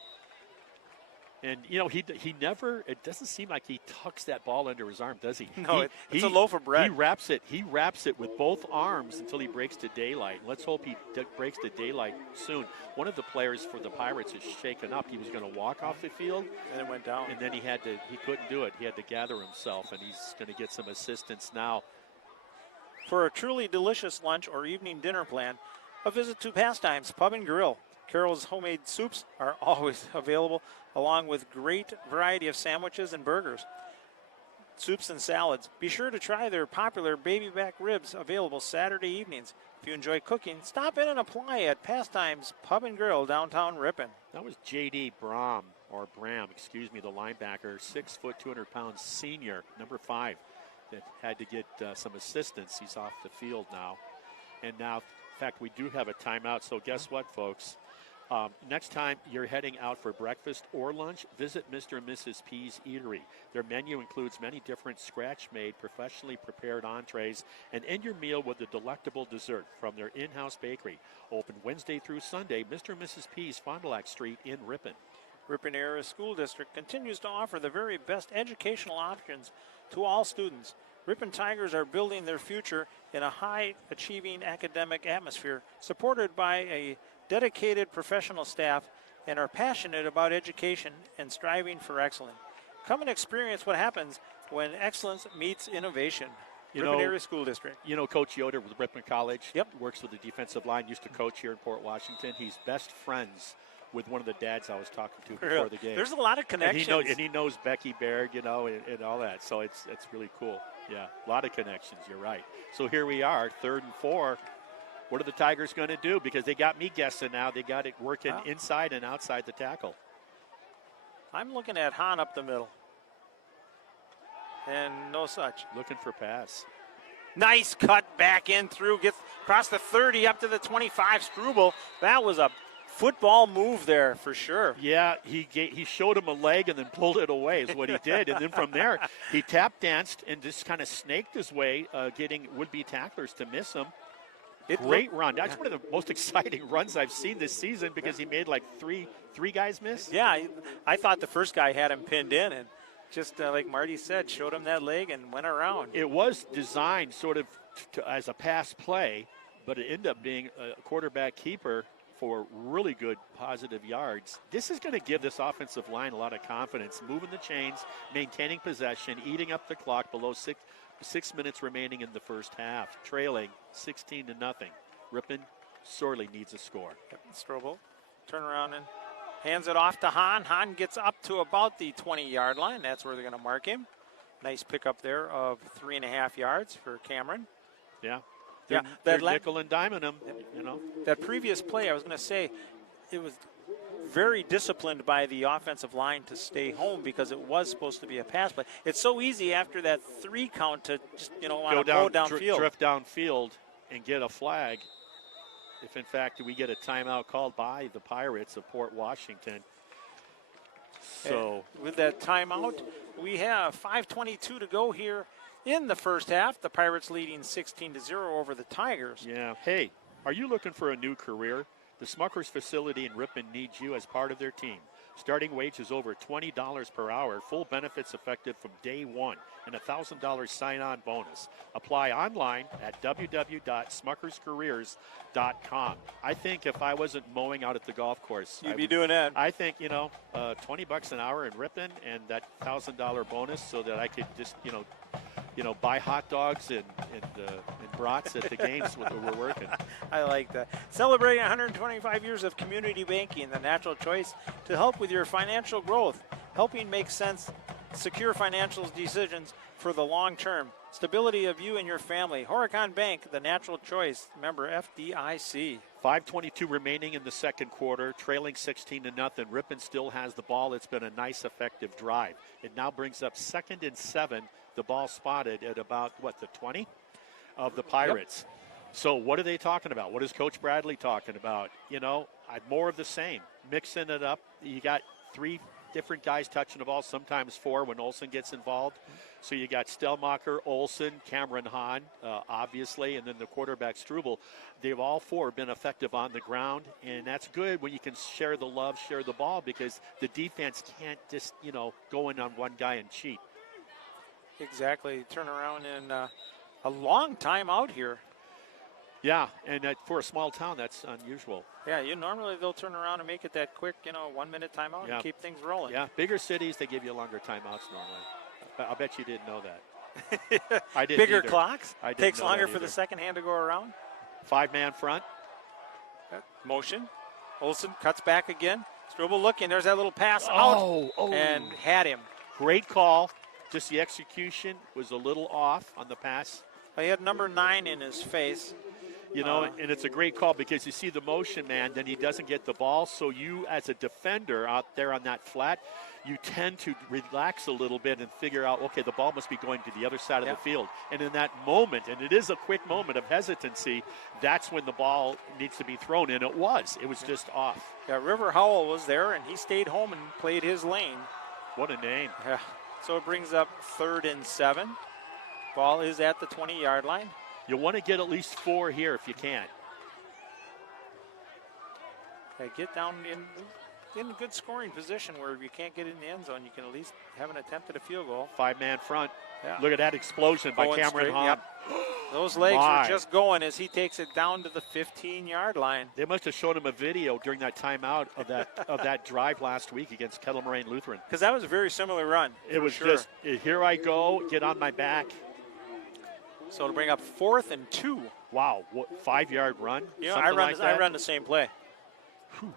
And, he never, it doesn't seem like he tucks that ball under his arm, does he? No, it's a loaf of bread. He wraps it with both arms until he breaks to daylight. Let's hope he breaks to daylight soon. One of the players for the Pirates is shaken up. He was going to walk off the field. And it went down. And then he couldn't do it. He had to gather himself, and he's going to get some assistance now. For a truly delicious lunch or evening dinner plan, a visit to Pastimes Pub and Grill. Carol's homemade soups are always available, along with great variety of sandwiches and burgers, soups and salads. Be sure to try their popular baby back ribs, available Saturday evenings. If you enjoy cooking, stop in and apply at Pastimes Pub and Grill, downtown Ripon. That was J.D. Bram, the linebacker, 6 foot, 200 pounds senior, number 5, that had to get some assistance. He's off the field now. And now, in fact, we do have a timeout, so guess what, folks? Next time you're heading out for breakfast or lunch, visit Mr. and Mrs. P's Eatery. Their menu includes many different scratch-made, professionally prepared entrees, and end your meal with a delectable dessert from their in-house bakery. Open Wednesday through Sunday, Mr. and Mrs. P's, Fond du Lac Street in Ripon. Ripon Area School District continues to offer the very best educational options to all students. Ripon Tigers are building their future in a high-achieving academic atmosphere, supported by a dedicated professional staff, and are passionate about education and striving for excellence. Come and experience what happens when excellence meets innovation. Ripon Area School District. Coach Yoder with Ripon College. Yep. Works with the defensive line, used to coach here in Port Washington. He's best friends with one of the dads I was talking to before the game. There's a lot of connections. And he knows Becky Baird, and all that. So it's really cool. Yeah, a lot of connections. You're right. So here we are, 3rd and 4. What are the Tigers going to do? Because they got me guessing now. They got it working inside and outside the tackle. I'm looking at Hahn up the middle. And no such. Looking for pass. Nice cut back in through, gets across the 30 up to the 25. Struble, that was a football move there for sure. Yeah, he showed him a leg and then pulled it away is what he did. And then from there, he tap danced and just kind of snaked his way, getting would-be tacklers to miss him. Great run. That's one of the most exciting runs I've seen this season because he made like three guys miss. Yeah, I thought the first guy had him pinned in and just like Marty said, showed him that leg and went around. It was designed sort of as a pass play, but it ended up being a quarterback keeper for really good positive yards. This is going to give this offensive line a lot of confidence, moving the chains, maintaining possession, eating up the clock below 6 minutes remaining in the first half, trailing 16-0. Ripon sorely needs a score. Strobel, turn around and hands it off to Hahn. Hahn gets up to about the 20-yard line. That's where they're going to mark him. Nice pickup there of 3.5 yards for Cameron. Yeah. They're nickel and diming him, That previous play, I was going to say, it was very disciplined by the offensive line to stay home because it was supposed to be a pass. But it's so easy after that 3 count to just, go downfield. Drift downfield and get a flag. If, in fact, we get a timeout called by the Pirates of Port Washington. So and with that timeout, we have 5:22 to go here in the first half. The Pirates leading 16-0 over the Tigers. Yeah. Hey, are you looking for a new career? The Smuckers facility in Ripon needs you as part of their team. Starting wage is over $20 per hour. Full benefits effective from day one. And a $1,000 sign-on bonus. Apply online at www.smuckerscareers.com. I think if I wasn't mowing out at the golf course, you'd be doing that. I think, $20 an hour in Ripon and that $1,000 bonus so that I could just, buy hot dogs and brats at the games when we're working. I like that. Celebrating 125 years of community banking, the natural choice to help with your financial growth, helping make sense, secure financial decisions for the long term. Stability of you and your family. Horicon Bank, the natural choice. Member FDIC. 5:22 remaining in the second quarter, trailing 16-0. Ripon still has the ball. It's been a nice, effective drive. It now brings up 2nd and 7. The ball spotted at about, the 20 of the Pirates. Yep. So what are they talking about? What is Coach Bradley talking about? More of the same. Mixing it up. You got 3 different guys touching the ball, sometimes 4 when Olsen gets involved. So you got Stelmacher, Olsen, Cameron Hahn, obviously, and then the quarterback Struble. They've all 4 been effective on the ground, and that's good when you can share the love, share the ball, because the defense can't just, go in on one guy and cheat. Exactly. Turn around and a long time out here. Yeah, and for a small town, that's unusual. Yeah, normally they'll turn around and make it that quick, 1-minute timeout and keep things rolling. Yeah, bigger cities, they give you longer timeouts normally. I bet you didn't know that. I didn't Bigger either. clocks? Takes longer for either. the second hand to go around. 5-man front. Motion. Olsen cuts back again. Struble looking. There's that little pass out. And had him. Great call. Just the execution was a little off on the pass. He had number 9 in his face. And it's a great call because you see the motion man, then he doesn't get the ball. So you, as a defender out there on that flat, you tend to relax a little bit and figure out, okay, the ball must be going to the other side of the field. And in that moment, and it is a quick moment of hesitancy, that's when the ball needs to be thrown. And it was just off. Yeah, River Howell was there, and he stayed home and played his lane. What a name. Yeah. So it brings up 3rd and 7. Ball is at the 20-yard line. You want to get at least 4 here if you can. Get down in a good scoring position where if you can't get in the end zone, you can at least have an attempt at a field goal. 5-man front. Yeah. Look at that explosion by Cameron Hahn. Yep. Those legs are just going as he takes it down to the 15-yard line. They must have shown him a video during that timeout of that drive last week against Kettle Moraine Lutheran. Because that was a very similar run. It was just, here I go, get on my back. So to bring up 4th and 2. Wow, what 5-yard run? I run the same play. Whew.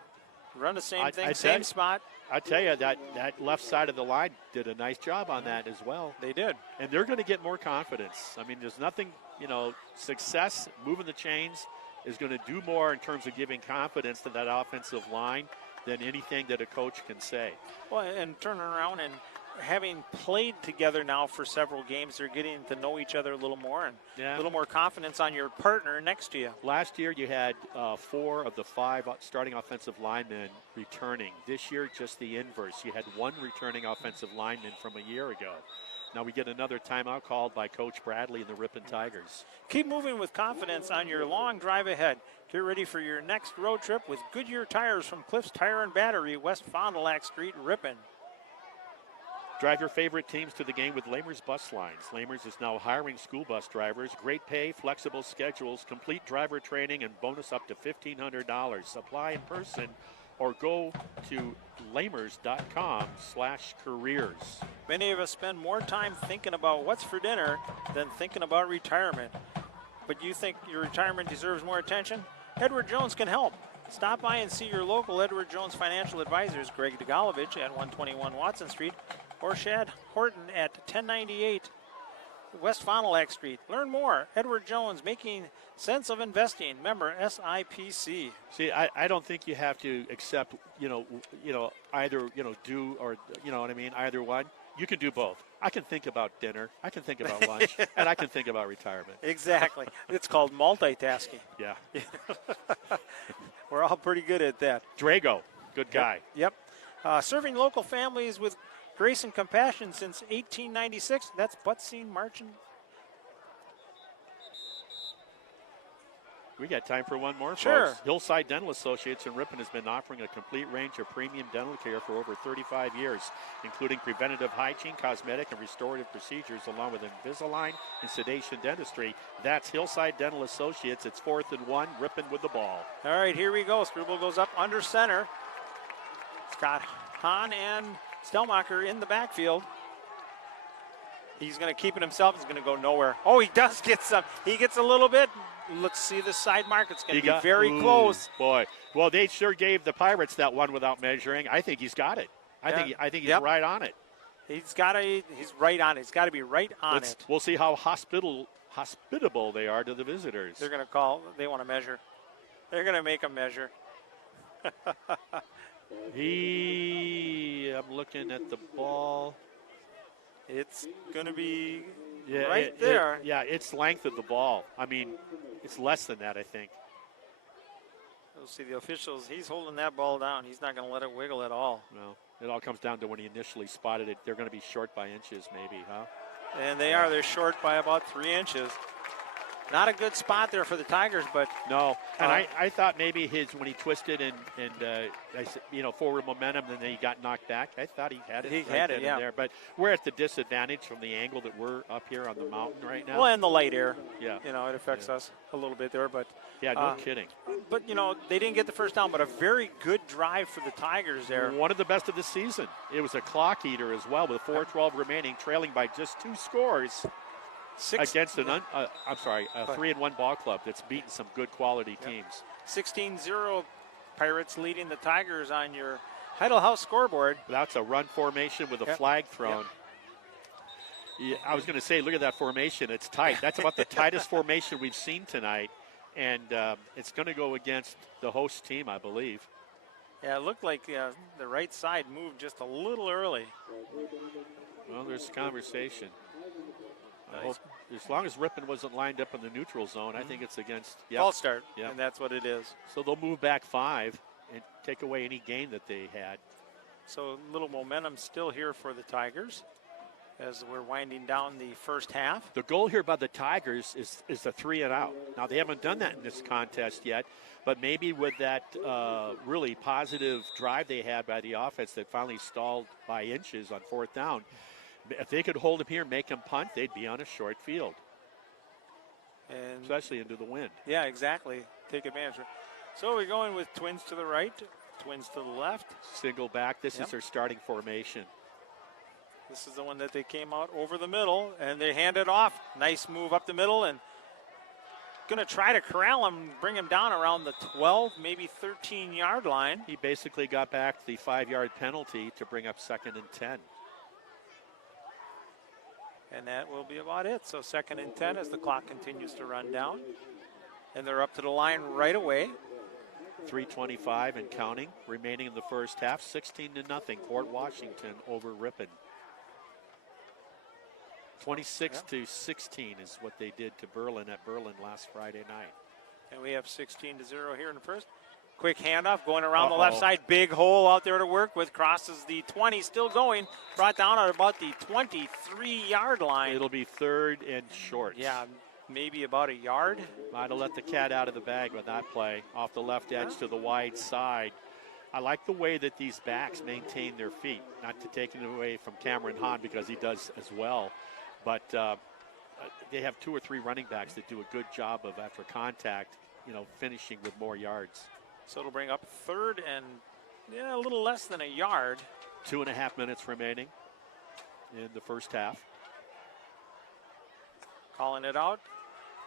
Run the same thing, I'd same say- spot. I tell you, that left side of the line did a nice job on that as well. They did. And they're going to get more confidence. I mean, there's nothing, success, moving the chains is going to do more in terms of giving confidence to that offensive line than anything that a coach can say. Well, and turning around and having played together now for several games, they're getting to know each other a little more and a little more confidence on your partner next to you. Last year, you had 4 of the 5 starting offensive linemen returning. This year, just the inverse. You had 1 returning offensive lineman from a year ago. Now we get another timeout called by Coach Bradley and the Ripon Tigers. Keep moving with confidence on your long drive ahead. Get ready for your next road trip with Goodyear tires from Cliffs Tire and Battery, West Fond du Lac Street, Ripon. Drive your favorite teams to the game with Lamers Bus Lines. Lamers is now hiring school bus drivers. Great pay, flexible schedules, complete driver training, and bonus up to $1,500. Apply in person or go to lamers.com/careers. Many of us spend more time thinking about what's for dinner than thinking about retirement. But you think your retirement deserves more attention? Edward Jones can help. Stop by and see your local Edward Jones financial advisors, Greg Dagalovich at 121 Watson Street, or Shad Horton at 1098 West Fond du Lac Street. Learn more. Edward Jones, making sense of investing. Member SIPC. See, I don't think you have to accept, either, do or, you know what I mean, either one. You can do both. I can think about dinner, I can think about lunch, and I can think about retirement. Exactly. It's called multitasking. Yeah. We're all pretty good at that. Drago, good guy. Yep. Serving local families with grace and compassion since 1896. That's Butsine Marching. We got time for one more, Sure. folks. Hillside Dental Associates in Ripon has been offering a complete range of premium dental care for over 35 years, including preventative hygiene, cosmetic, and restorative procedures, along with Invisalign and sedation dentistry. That's Hillside Dental Associates. It's 4th and 1, Ripon with the ball. All right, here we go. Struble goes up under center. Scott Hahn and Stelmacher in the backfield. He's going to keep it himself. He's going to go nowhere. Oh, he does get some. He gets a little bit. Let's see the side mark. It's going to be very close. Boy. Well, they sure gave the Pirates that one without measuring. I think he's got it. I think he's right on it. He's right on it. He's got to be right on it. We'll see how hospitable they are to the visitors. They're going to call. They want to measure. They're going to make him measure. I'm looking at the ball. It's going to be right there. It's length of the ball. I mean, it's less than that, I think. We'll see the officials. He's holding that ball down. He's not going to let it wiggle at all. No, it all comes down to when he initially spotted it. They're going to be short by inches, maybe, huh? And they are. They're short by about 3 inches. Not a good spot there for the Tigers, but no. And I thought maybe when he twisted and forward momentum, and then he got knocked back. I thought he had it. He had it, yeah. There. But we're at the disadvantage from the angle that we're up here on the mountain right now. Well, and the light air. Yeah. It affects us a little bit there, but no kidding. But they didn't get the first down, but a very good drive for the Tigers there. One of the best of the season. It was a clock eater as well, with 4:12 remaining, trailing by just 2 scores. Against a 3-1 ball club that's beaten some good quality teams. 16-0 Pirates leading the Tigers on your Heidel House scoreboard. That's a run formation with a flag thrown. Yeah, I was going to say, look at that formation. It's tight. That's about the tightest formation we've seen tonight. And it's going to go against the host team, I believe. Yeah, it looked like the right side moved just a little early. Well, there's conversation. Nice. I hope, as long as Ripon wasn't lined up in the neutral zone, I think it's against false start, and that's what it is. So they'll move back 5 and take away any gain that they had. So a little momentum still here for the Tigers as we're winding down the first half. The goal here by the Tigers is the 3 and out. Now, they haven't done that in this contest yet, but maybe with that really positive drive they had by the offense that finally stalled by inches on 4th down, if they could hold him here, make him punt, they'd be on a short field, and especially into the wind. Yeah, exactly. Take advantage. So we're going with twins to the right, twins to the left. Single back. This is their starting formation. This is the one that they came out over the middle, and they hand it off. Nice move up the middle, and going to try to corral him, bring him down around the 12, maybe 13-yard line. He basically got back the 5-yard penalty to bring up 2nd and 10. And that will be about it. So 2nd and 10 as the clock continues to run down. And they're up to the line right away. 3:25 and counting remaining in the first half. 16-0 Port Washington over Ripon. 26-16 is what they did to Berlin at Berlin last Friday night. And we have 16-0 here in the first. Quick handoff going around the left side. Big hole out there to work with. Crosses the 20, still going. Brought down at about the 23-yard line. It'll be 3rd and short. Yeah, maybe about a yard. Might have let the cat out of the bag with that play. Off the left edge to the wide side. I like the way that these backs maintain their feet. Not to take it away from Cameron Hahn because he does as well. But they have 2 or 3 running backs that do a good job of, after contact, finishing with more yards. So it'll bring up 3rd and a little less than a yard. 2.5 minutes remaining in the first half. Calling it out,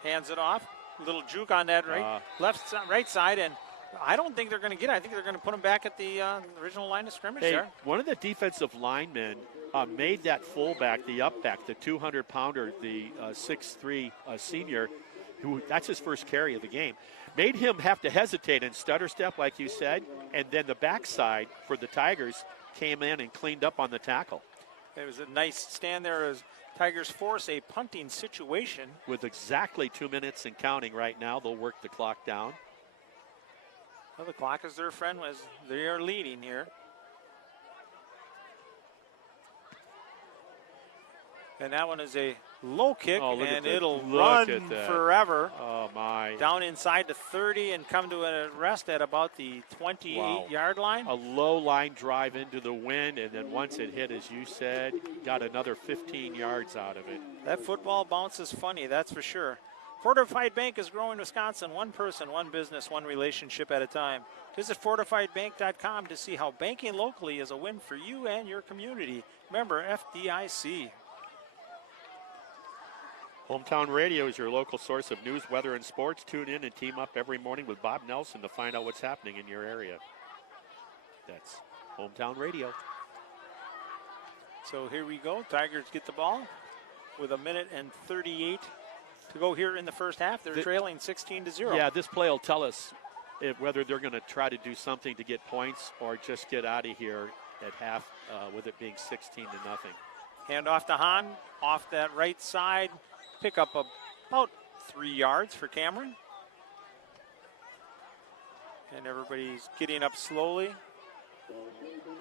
hands it off. Little juke on that right side, and I don't think they're going to get it. I think they're going to put him back at the original line of scrimmage there. One of the defensive linemen made that fullback, the up back, the 200-pounder, the 6'3" senior, who that's his first carry of the game, made him have to hesitate and stutter step, like you said, and then the backside for the Tigers came in and cleaned up on the tackle. It was a nice stand there as Tigers force a punting situation. With exactly 2 minutes and counting right now, they'll work the clock down. Well, the clock is their friend as they are leading here. And that one is a low kick, and it'll run forever. Oh, my. Down inside the 30 and come to a rest at about the 28-yard line. A low line drive into the wind, and then once it hit, as you said, got another 15 yards out of it. That football bounce is funny, that's for sure. Fortified Bank is growing Wisconsin, one person, one business, one relationship at a time. Visit fortifiedbank.com to see how banking locally is a win for you and your community. Member FDIC. Hometown Radio is your local source of news, weather, and sports. Tune in and team up every morning with Bob Nelson to find out what's happening in your area. That's Hometown Radio. So here we go. Tigers get the ball with 1:38 to go here in the first half. They're trailing 16-0. Yeah, this play will tell us whether they're going to try to do something to get points or just get out of here at half with it being 16-0. Hand off to Hahn, off that right side. Pick up about 3 yards for Cameron. And everybody's getting up slowly.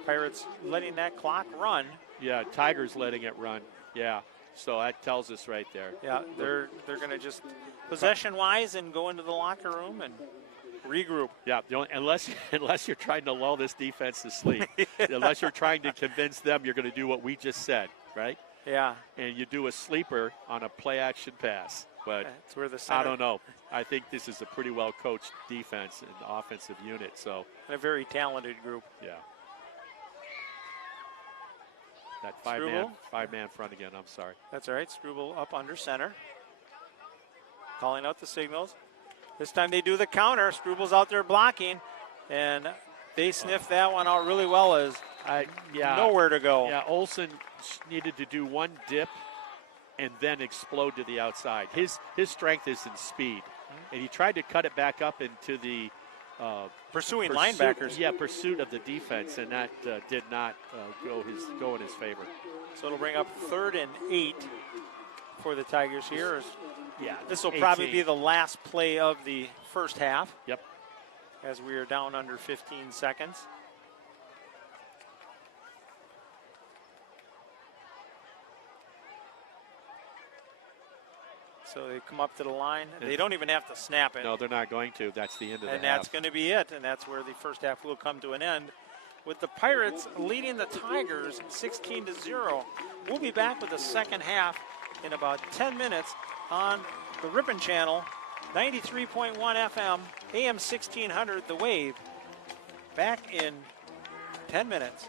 Pirates letting that clock run. Yeah, Tigers letting it run. Yeah, so that tells us right there. Yeah, they're going to just possession-wise and go into the locker room and regroup. Yeah, unless you're trying to lull this defense to sleep. Unless you're trying to convince them you're going to do what we just said, right? Yeah. And you do a sleeper on a play-action pass. But that's where the center, I don't know. I think this is a pretty well-coached defense and offensive unit. So a very talented group. Yeah. That five-man front again. I'm sorry. That's all right. Struble up under center. Calling out the signals. This time they do the counter. Struble's out there blocking. And they sniffed that one out really well as nowhere to go. Yeah, Olsen needed to do one dip and then explode to the outside. His strength is in speed. And he tried to cut it back up into the pursuing linebackers. Yeah, pursuit of the defense, and that did not go in his favor. So it'll bring up 3rd and 8 for the Tigers here. Yeah, this will probably be the last play of the first half. Yep. As we are down under 15 seconds. So they come up to the line. They don't even have to snap it. No, they're not going to. That's the end of the half. And that's going to be it. And that's where the first half will come to an end, with the Pirates leading the Tigers 16-0. We'll be back with the second half in about 10 minutes on the Ripon channel, 93.1 FM, AM 1600, The Wave. Back in 10 minutes.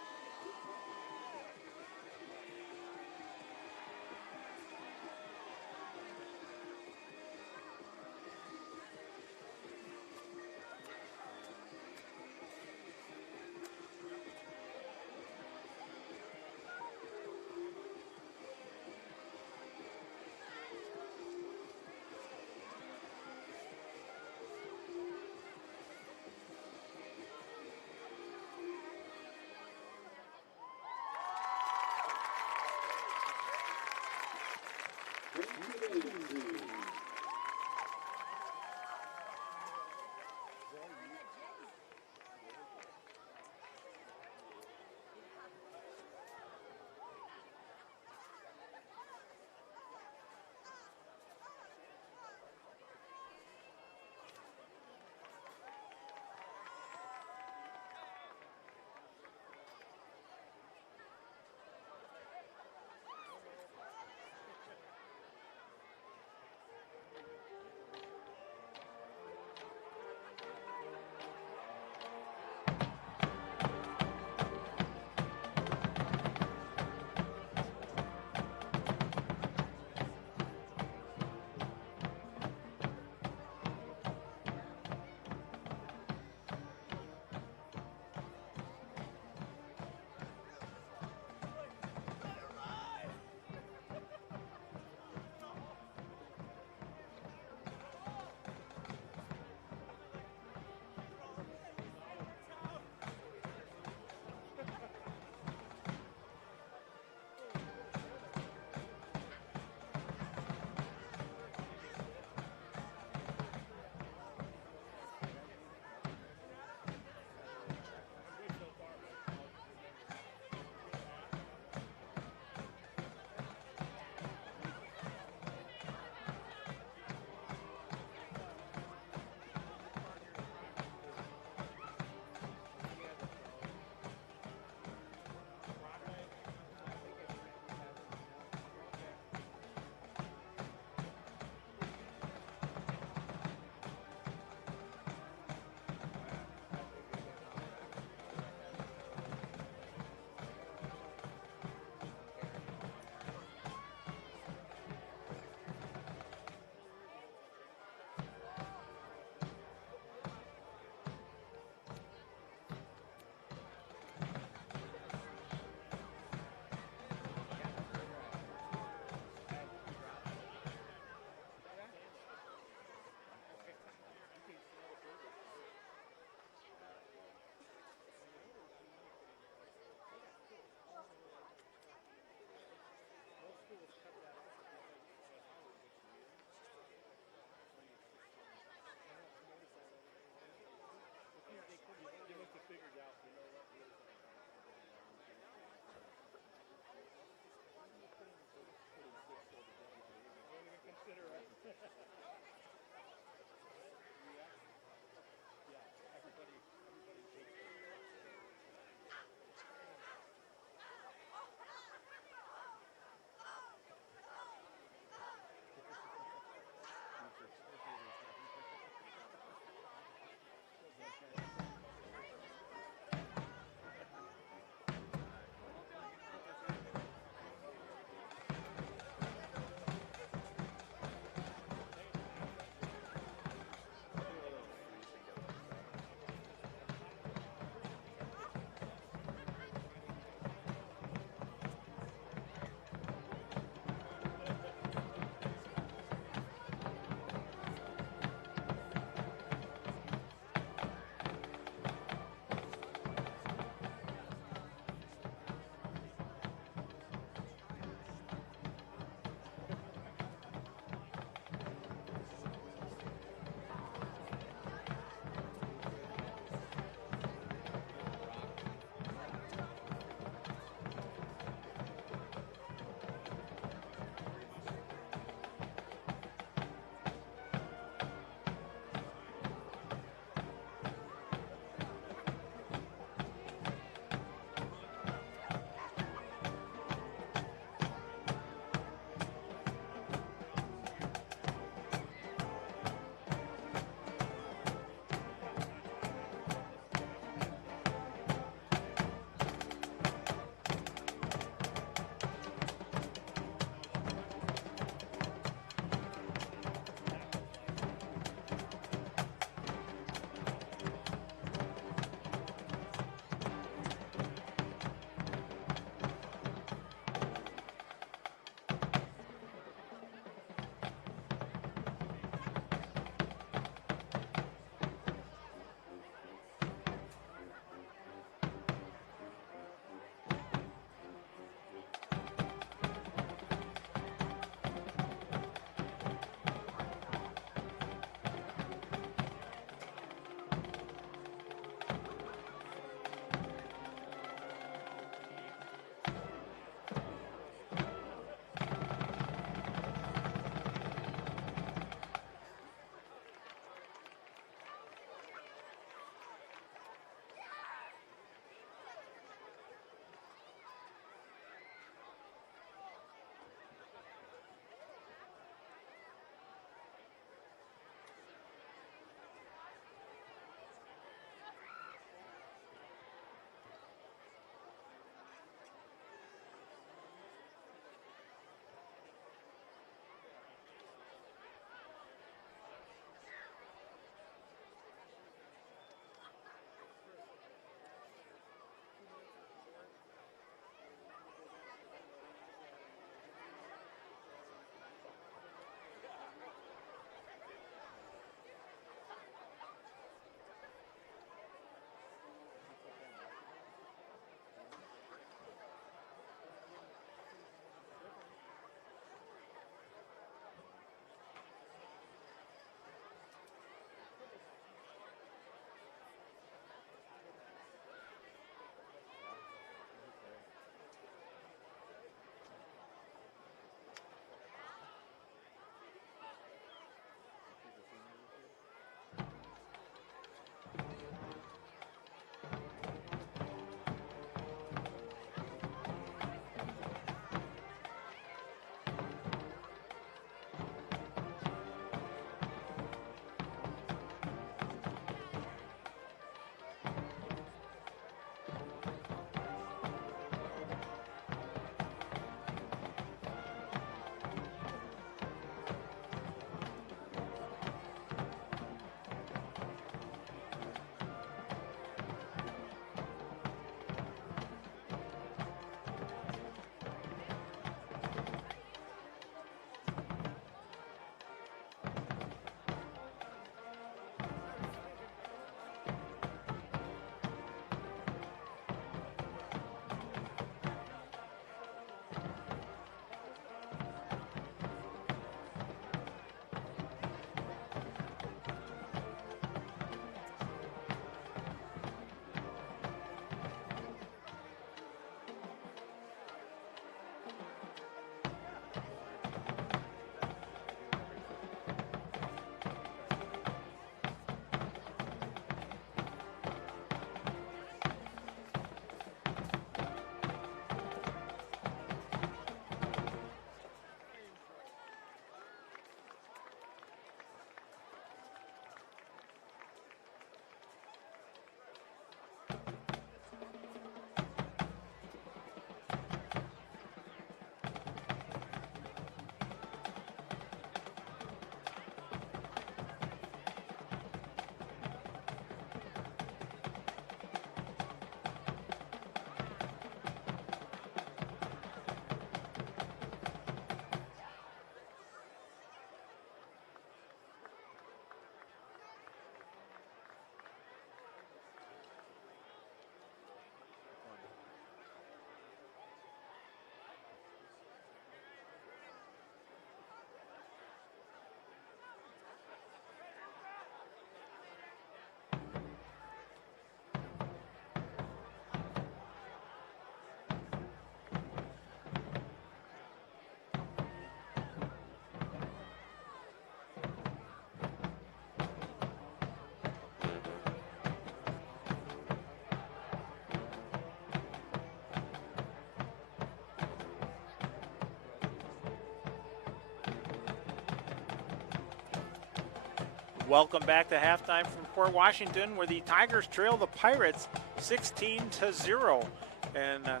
Welcome back to halftime from Port Washington, where the Tigers trail the Pirates 16-0. And it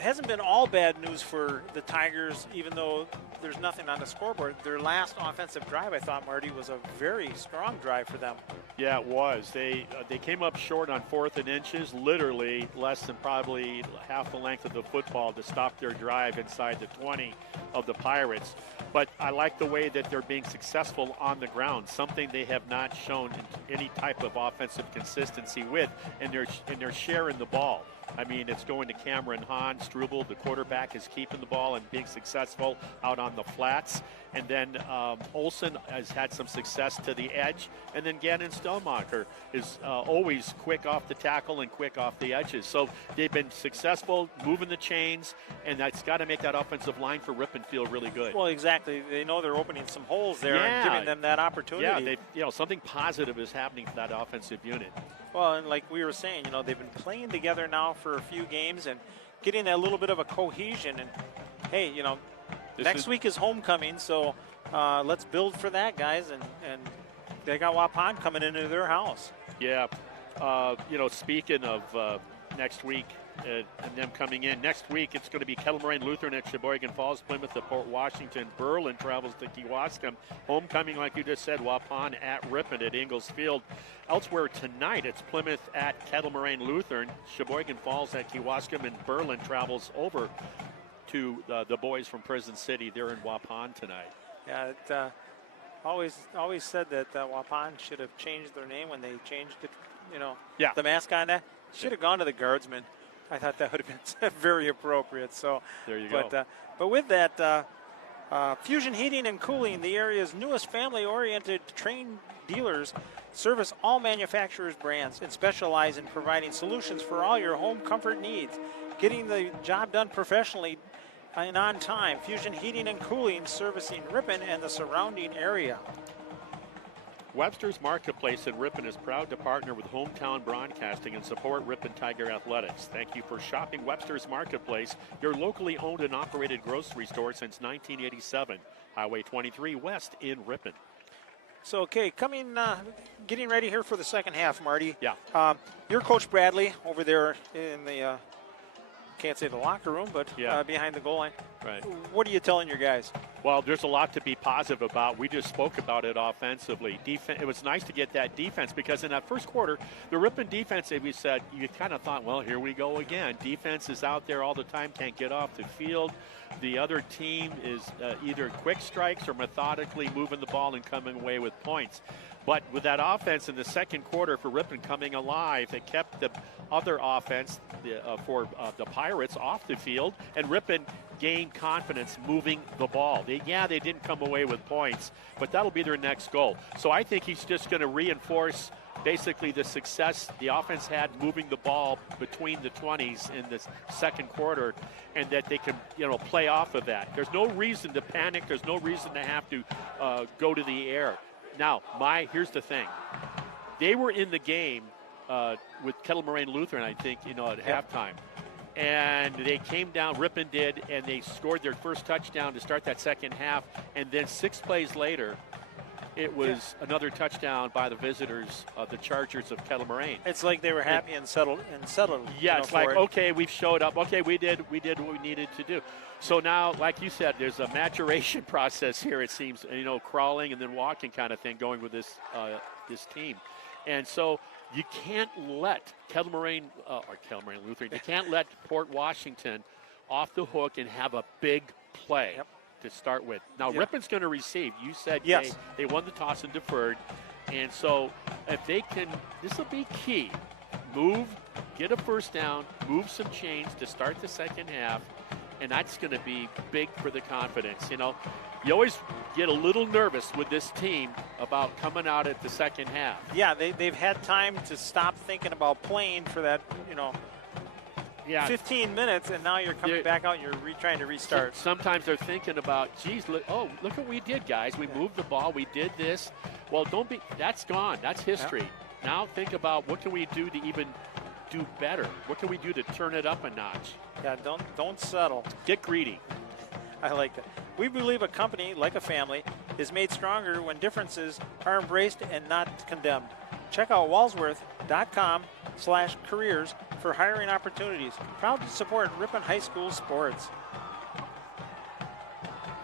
hasn't been all bad news for the Tigers, even though there's nothing on the scoreboard. Their last offensive drive, I thought, Marty, was a very strong drive for them. Yeah, it was. They came up short on 4th and inches, literally less than probably half the length of the football to stop their drive inside the 20 of the Pirates. But I like the way that they're being successful on the ground, something they have not shown any type of offensive consistency with, and they're sharing the ball. I mean, it's going to Cameron Hahn. Struble, the quarterback, is keeping the ball and being successful out on the flats. And then Olsen has had some success to the edge. And then Gannon Stelmacher is always quick off the tackle and quick off the edges. So they've been successful moving the chains, and that's got to make that offensive line for Ripon feel really good. Well, exactly. They know they're opening some holes there and giving them that opportunity. Yeah, something positive is happening for that offensive unit. Well, and like we were saying, they've been playing together now for a few games and getting a little bit of a cohesion. And, hey, next week is homecoming, so let's build for that, guys. And they got Waupun coming into their house. Yeah. Speaking of next week and them coming in, next week it's going to be Kettle Moraine Lutheran at Sheboygan Falls, Plymouth at Port Washington, Berlin travels to Kewaskum, homecoming, like you just said, Waupun at Ripon at Ingalls Field. Elsewhere tonight, it's Plymouth at Kettle Moraine Lutheran, Sheboygan Falls at Kewaskum, and Berlin travels over to the boys from Prison City. They're in Waupun tonight. Yeah, it always said that Waupun should have changed their name when they changed it. The mascot. Should have gone to the Guardsmen. I thought that would have been very appropriate. So there you go. But with that, Fusion Heating and Cooling, the area's newest family-oriented trained dealers, service all manufacturers' brands and specialize in providing solutions for all your home comfort needs. Getting the job done professionally and on time. Fusion Heating and Cooling, servicing Ripon and the surrounding area. Webster's Marketplace in Ripon is proud to partner with Hometown Broadcasting and support Ripon Tiger Athletics. Thank you for shopping Webster's Marketplace, your locally owned and operated grocery store since 1987. Highway 23 West in Ripon. So, okay, getting ready here for the second half, Marty. Yeah. You're Coach Bradley over there in the, can't say the locker room, but behind the goal line. Right. What are you telling your guys? Well, there's a lot to be positive about. We just spoke about it offensively. It was nice to get that defense because in that first quarter, the Ripon defense, we said, you kind of thought, well, here we go again. Defense is out there all the time, can't get off the field. The other team is either quick strikes or methodically moving the ball and coming away with points. But with that offense in the second quarter for Ripon coming alive, it kept the other offense for the Pirates off the field, and Ripon gained confidence moving the ball. They didn't come away with points, but that'll be their next goal. So I think he's just going to reinforce basically the success the offense had moving the ball between the 20s in the second quarter, and that they can play off of that. There's no reason to panic. There's no reason to have to go to the air. Now, here's the thing. They were in the game with Kettle Moraine Lutheran, I think, at halftime. And they came down, Ripon did, and they scored their first touchdown to start that second half. And then 6 plays later, it was another touchdown by the visitors, the Chargers of Kettle Moraine. It's like they were happy and settled. Yeah, it's like, okay, we've showed up. Okay, we did what we needed to do. So now, like you said, there's a maturation process here, it seems, crawling and then walking kind of thing going with this team. And so you can't let Kettle Moraine Lutheran, you can't let Port Washington off the hook and have a big play to start with. Now, Ripon's going to receive. You said they won the toss and deferred. And so if they can, this will be key. Get a first down, move some chains to start the second half, and that's going to be big for the confidence. You always get a little nervous with this team about coming out at the second half. Yeah, they've had time to stop thinking about playing for that, 15 minutes, and now you're coming back out and you're trying to restart. Sometimes they're thinking about, geez, look what we did, guys. We moved the ball. We did this. Well, that's gone. That's history. Yeah. Now think about what can we do to even do better? What can we do to turn it up a notch? Yeah, don't settle. Get greedy. I like that. We believe a company, like a family, is made stronger when differences are embraced and not condemned. Check out walsworth.com/careers for hiring opportunities. Proud to support Ripon High School sports.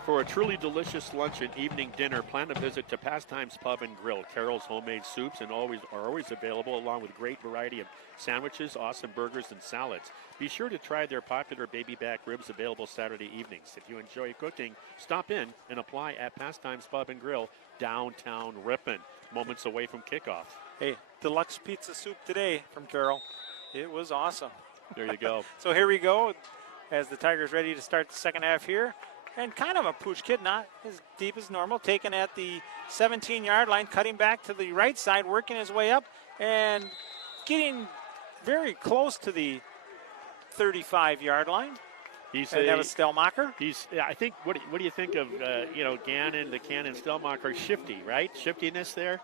For a truly delicious lunch and evening dinner, plan a visit to Pastimes Pub and Grill. Carol's homemade soups are always available, along with a great variety of sandwiches, awesome burgers, and salads. Be sure to try their popular baby back ribs available Saturday evenings. If you enjoy cooking, stop in and apply at Pastimes Pub and Grill, downtown Ripon, moments away from kickoff. Hey, deluxe pizza soup today from Carol. It was awesome. There you go. So here we go as the Tigers ready to start the second half here. And kind of a pooch kid, not as deep as normal, taken at the 17-yard line, cutting back to the right side, working his way up, and getting very close to the 35-yard line. That was Stelmacher. I think. What do you think of Gannon, the Cannon, Stelmacher? Shifty, right? Shiftiness there.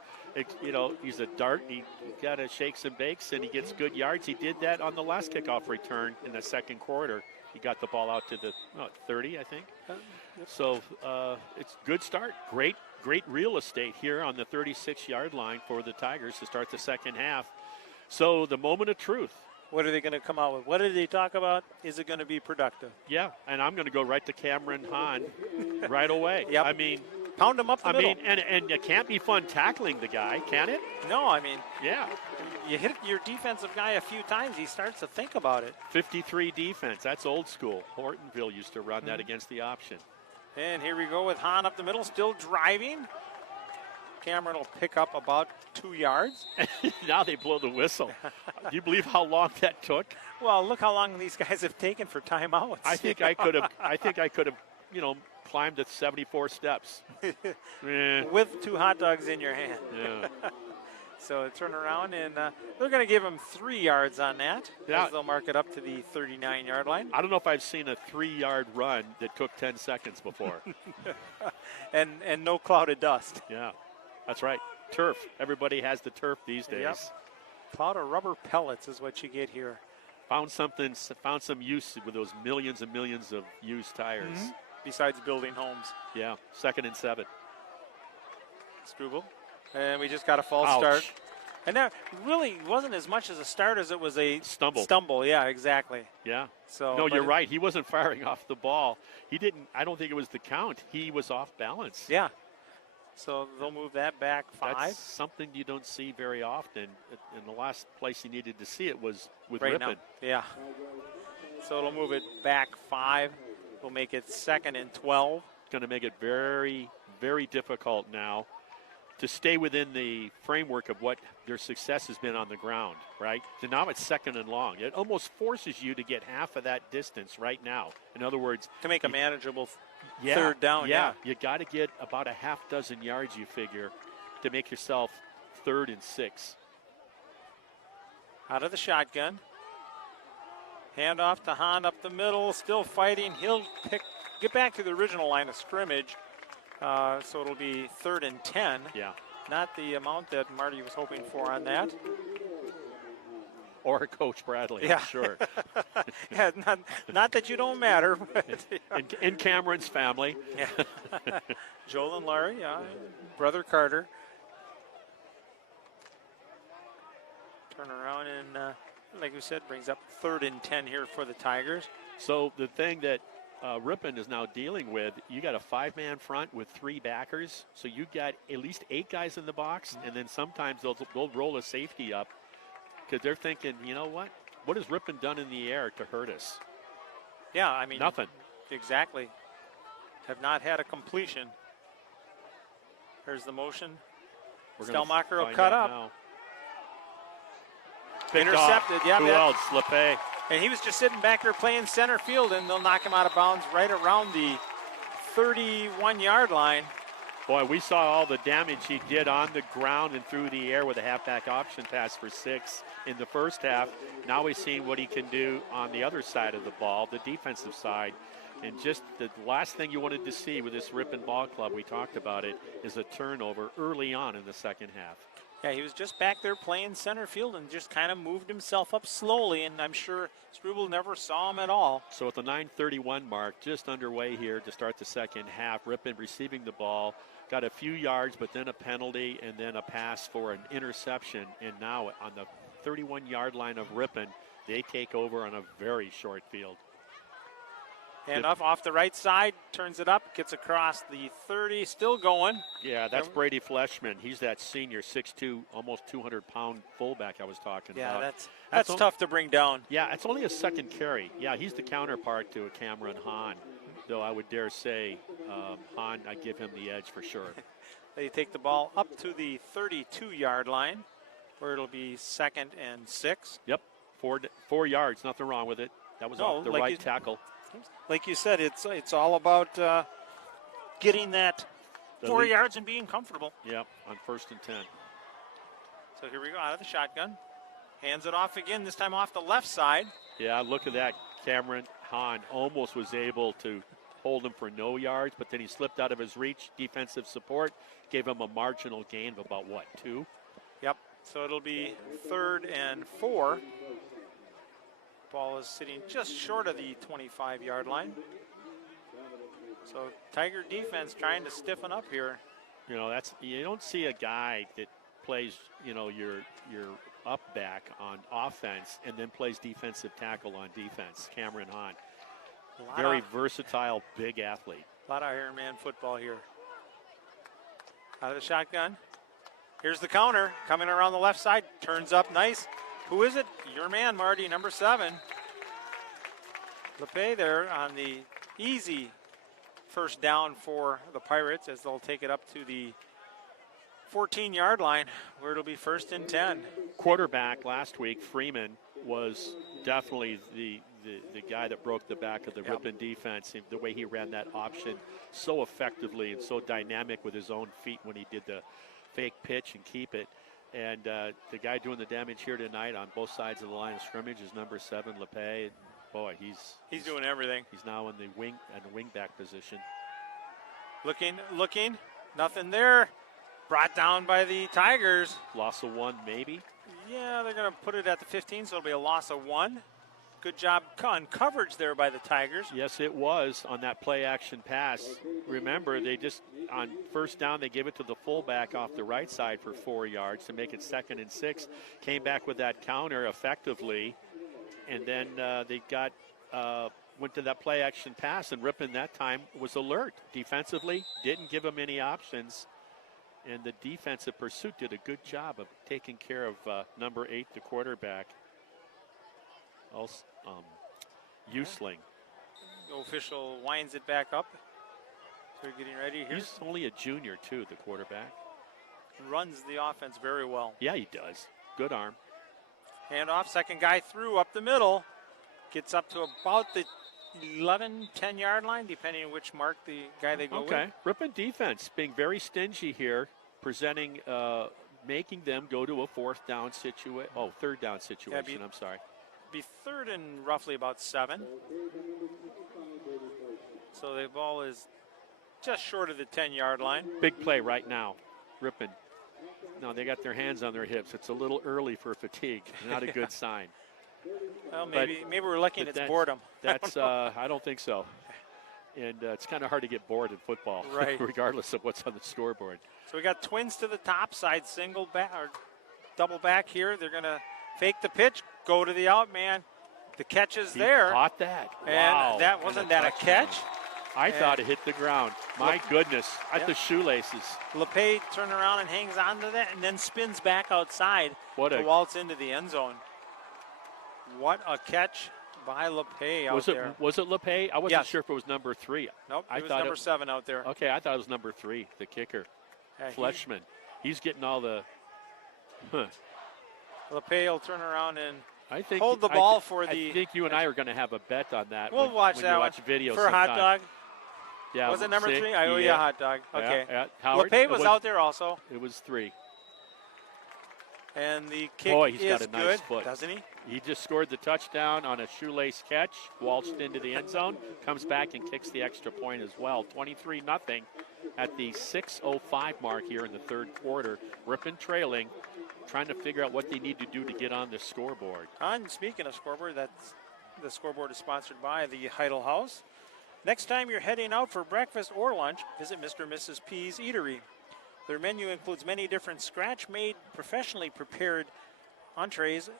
He's a dart. He got to shakes and bakes, and he gets good yards. He did that on the last kickoff return in the second quarter. He got the ball out to the 30, I think. Yep. So it's good start. Great real estate here on the 36-yard line for the Tigers to start the second half. So the moment of truth. What are they going to come out with? What did they talk about? Is it going to be productive? Yeah, and I'm going to go right to Cameron Hahn right away. Yep. I mean, pound him up the middle. And it can't be fun tackling the guy, can it? No, I mean, yeah. You hit your defensive guy a few times, he starts to think about it. 53 defense, that's old school. Hortonville used to run that against the option. And here we go with Hahn up the middle, still driving. Cameron will pick up about 2 yards. Now they blow the whistle. Do you believe how long that took? Well, look how long these guys have taken for timeouts. I think I could have, climbed the 74 steps. With 2 hot dogs in your hand. Yeah. So turn around, and they're going to give him 3 yards on that. Yeah. As they'll mark it up to the 39-yard line. I don't know if I've seen a 3-yard run that took 10 seconds before. and no cloud of dust. Yeah, that's right. Turf. Everybody has the turf these days. Yep. Cloud of rubber pellets is what you get here. Found some use with those millions and millions of used tires. Mm-hmm. Besides building homes. Yeah, 2nd and 7. Struble. And we just got a false start. And that really wasn't as much as a start as it was a stumble. Yeah, exactly. Yeah. So no, you're right. He wasn't firing off the ball. I don't think it was the count. He was off balance. Yeah. So they'll move that back 5. That's something you don't see very often. And the last place you needed to see it was with right Ripon. Now. Yeah. So it'll move it back 5. We'll make it 2nd and 12. Going to make it very, very difficult now to stay within the framework of what their success has been on the ground, right? So now it's 2nd and long. It almost forces you to get half of that distance right now. In other words, to make a manageable 3rd down. Yeah. You got to get about a half dozen yards, you figure, to make yourself 3rd and 6. Out of the shotgun. Hand off to Hahn up the middle, still fighting. He'll get back to the original line of scrimmage. So it'll be 3rd and 10. Yeah. Not the amount that Marty was hoping for on that. Or Coach Bradley, yeah. I'm sure. Yeah, not that you don't matter. But, in Cameron's family. Yeah. Joel and Larry, brother Carter. Turn around and, like we said, brings up 3rd and 10 here for the Tigers. So the thing that Ripon is now dealing with, you got a 5-man front with 3 backers. So you got at least 8 guys in the box, and then sometimes they'll roll a safety up because they're thinking, you know what? What has Ripon done in the air to hurt us? Yeah, I mean. Nothing. Exactly. Have not had a completion. There's the motion. Stelmacher will cut up. Now. Intercepted. Yeah. Who else? LePay. And he was just sitting back there playing center field, and they'll knock him out of bounds right around the 31-yard line. Boy, we saw all the damage he did on the ground and through the air with a halfback option pass for 6 in the first half. Now we've seen what he can do on the other side of the ball, the defensive side. And just the last thing you wanted to see with this Ripon ball club, we talked about it, is a turnover early on in the second half. Yeah, he was just back there playing center field and just kind of moved himself up slowly, and I'm sure Struble never saw him at all. So at the 9:31 mark, just underway here to start the second half, Ripon receiving the ball, got a few yards, but then a penalty and then a pass for an interception. And now on the 31-yard line of Ripon, they take over on a very short field. And off the right side, turns it up, gets across the 30, still going. Yeah, that's Brady Fleshman. He's that senior, 6'2", almost 200-pound fullback I was talking about. Yeah, that's tough to bring down. Yeah, it's only a second carry. Yeah, he's the counterpart to a Cameron Hahn, though I would dare say Hahn, I give him the edge for sure. They take the ball up to the 32-yard line, where it'll be 2nd and 6. Yep, 4 yards, nothing wrong with it. That was off the right tackle. Like you said, it's all about getting that 4 yards and being comfortable. Yep, on 1st and 10. So here we go, out of the shotgun. Hands it off again, this time off the left side. Yeah, look at that. Cameron Hahn almost was able to hold him for no yards, but then he slipped out of his reach. Defensive support gave him a marginal gain of about, 2? Yep, so it'll be 3rd and 4. Ball is sitting just short of the 25-yard line. So Tiger defense trying to stiffen up here. You know, you don't see a guy that plays, your up back on offense and then plays defensive tackle on defense. Cameron Hahn, very versatile, big athlete. A lot of Iron Man football here. Out of the shotgun. Here's the counter coming around the left side, turns up nice. Who is it? Your man, Marty, number 7. LePay there on the easy first down for the Pirates as they'll take it up to the 14-yard line where it'll be 1st and 10. Quarterback last week, Freeman, was definitely the guy that broke the back of the Ripon defense. The way he ran that option so effectively and so dynamic with his own feet when he did the fake pitch and keep it. And the guy doing the damage here tonight on both sides of the line of scrimmage is number 7, LePay. Boy, he's doing everything. He's now in the wing back position. Looking, nothing there. Brought down by the Tigers. Loss of 1, maybe. Yeah, they're going to put it at the 15, so it'll be a loss of 1. Good job on coverage there by the Tigers. Yes, it was on that play action pass. Remember, they just, on first down, they gave it to the fullback off the right side for 4 yards to make it 2nd and 6. Came back with that counter effectively, and then they went to that play action pass, and Ripon that time was alert. Defensively, didn't give them any options, and the defensive pursuit did a good job of taking care of number 8, the quarterback. Usling. The official winds it back up. So they're getting ready here. He's only a junior, too, the quarterback. Runs the offense very well. Yeah, he does. Good arm. Handoff, second guy through up the middle. Gets up to about the 11, 10-yard line, depending on which mark the guy they go with. Okay, Ripon defense being very stingy here, presenting, making them go to a third down situation. I'm sorry. Be 3rd and roughly about 7. So the ball is just short of the 10-yard line. Big play right now, Ripon. No, they got their hands on their hips. It's a little early for fatigue. Not a good sign. Well, maybe we're looking at boredom. That's I don't think so. And it's kind of hard to get bored in football, right? Regardless of what's on the scoreboard. So we got twins to the top side, single back or double back here. They're going to fake the pitch, go to the out man. The catch is there. Caught that. And wow. that wasn't that a catch? I thought it hit the ground. My goodness, at the shoelaces. LePay turned around and hangs on to that and then spins back outside to waltz into the end zone. What a catch by LePay out there. Was it LePay? I wasn't sure if it was number 3. Nope, it was number 7 out there. Okay, I thought it was number 3, the kicker. Fleshman. He's getting all the... LePay will turn around and hold the ball for the... I think you and I are going to have a bet on that. We'll watch that watch video for sometime. Hot Dog. Yeah, was it number 3? I owe you a hot dog. Okay. Yeah. Howard, LePay was out there also. It was 3. And the kick he's got a nice good, foot. doesn't he? He just scored the touchdown on a shoelace catch, waltzed into the end zone, comes back and kicks the extra point as well. 23-0 at the 6:05 mark here in the third quarter. Ripon trailing trying to figure out what they need to do to get on the scoreboard. And speaking of scoreboard, the scoreboard is sponsored by the Heidel House. Next time you're heading out for breakfast or lunch, visit Mr. and Mrs. P's Eatery. Their menu includes many different scratch-made, professionally prepared entrees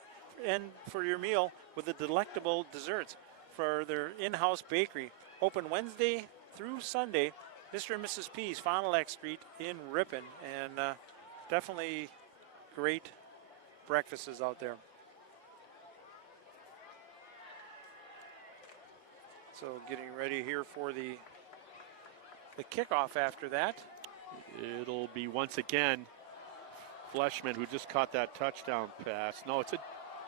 and for your meal with the delectable desserts for their in-house bakery. Open Wednesday through Sunday, Mr. and Mrs. P's, Fond du Lac Street in Ripon. And definitely great breakfasts out there. So getting ready here for the kickoff after that. It'll be once again Fleshman who just caught that touchdown pass. No, it's a,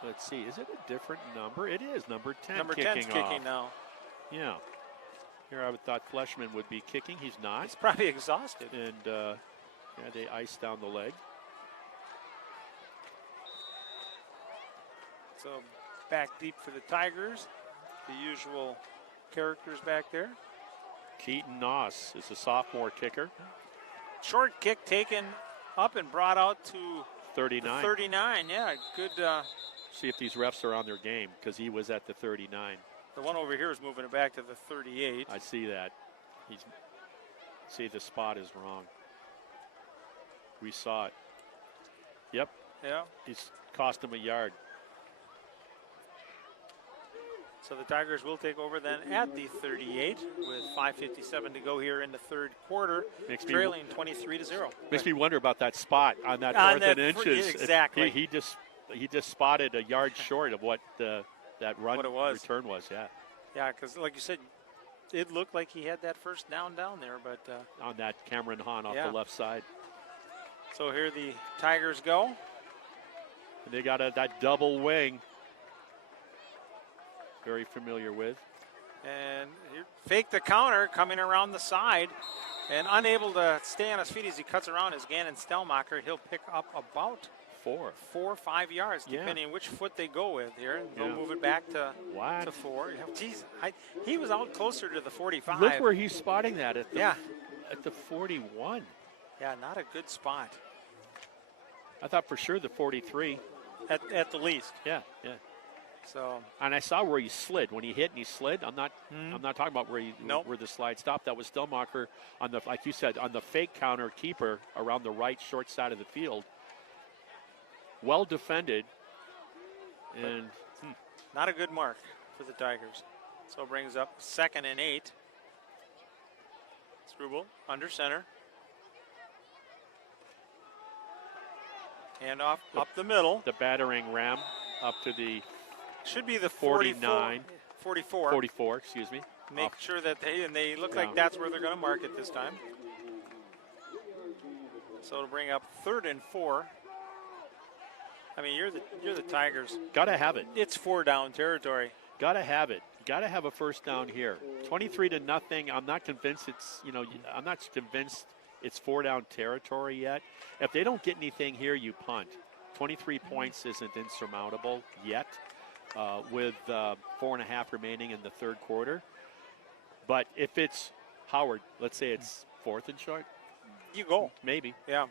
let's see, is it a different number? It is number 10 Number kicking 10's kicking now. Yeah. Here I would thought Fleshman would be kicking. He's not. He's probably exhausted. And yeah, they iced down the leg. So back deep for the Tigers. The usual characters back there. Keaton Noss is a sophomore kicker. Short kick taken up and brought out to 39. 39, yeah, good. See if these refs are on their game, because he was at the 39. The one over here is moving it back to the 38. I see that. See, the spot is wrong. We saw it. Yep. Yeah. It's cost him a yard. So the Tigers will take over then at the 38 with 5:57 to go here in the third quarter, trailing 23-0. Makes me wonder about that spot on that fourth and inches. Exactly. He just spotted a yard short of what that run return was. Yeah. Yeah, because like you said, it looked like he had that first down there, but on that Cameron Hahn off the left side. So here the Tigers go. And they got that double wing. Very familiar with. And fake the counter coming around the side and unable to stay on his feet as he cuts around his Gannon Stelmacher. He'll pick up about 4 or 5 yards, depending on which foot they go with here. They'll move it back to 4. Geez, he was out closer to the 45. Look where he's spotting that at the 41. Yeah, not a good spot. I thought for sure the 43. At the least. Yeah. So, and I saw where he slid when he hit and he slid. I'm not talking about where the slide stopped. That was Stelmacher on the, like you said, on the fake counter keeper around the right short side of the field. Well defended, and not a good mark for the Tigers. So it brings up 2nd and 8. Struble under center. Hand off up the middle. The battering ram up to the should be the 49. 44. 44, excuse me. Make sure that they look like that's where they're going to mark it this time. So to bring up 3rd and 4. I mean, you're the Tigers. Got to have it. It's 4-down territory. Got to have it. Got to have a first down here. 23-0. I'm not convinced I'm not convinced it's 4-down territory yet. If they don't get anything here, you punt. 23 points isn't insurmountable yet. With 4.5 remaining in the third quarter. But if it's Howard, let's say it's 4th and short. You go. Maybe. Yeah,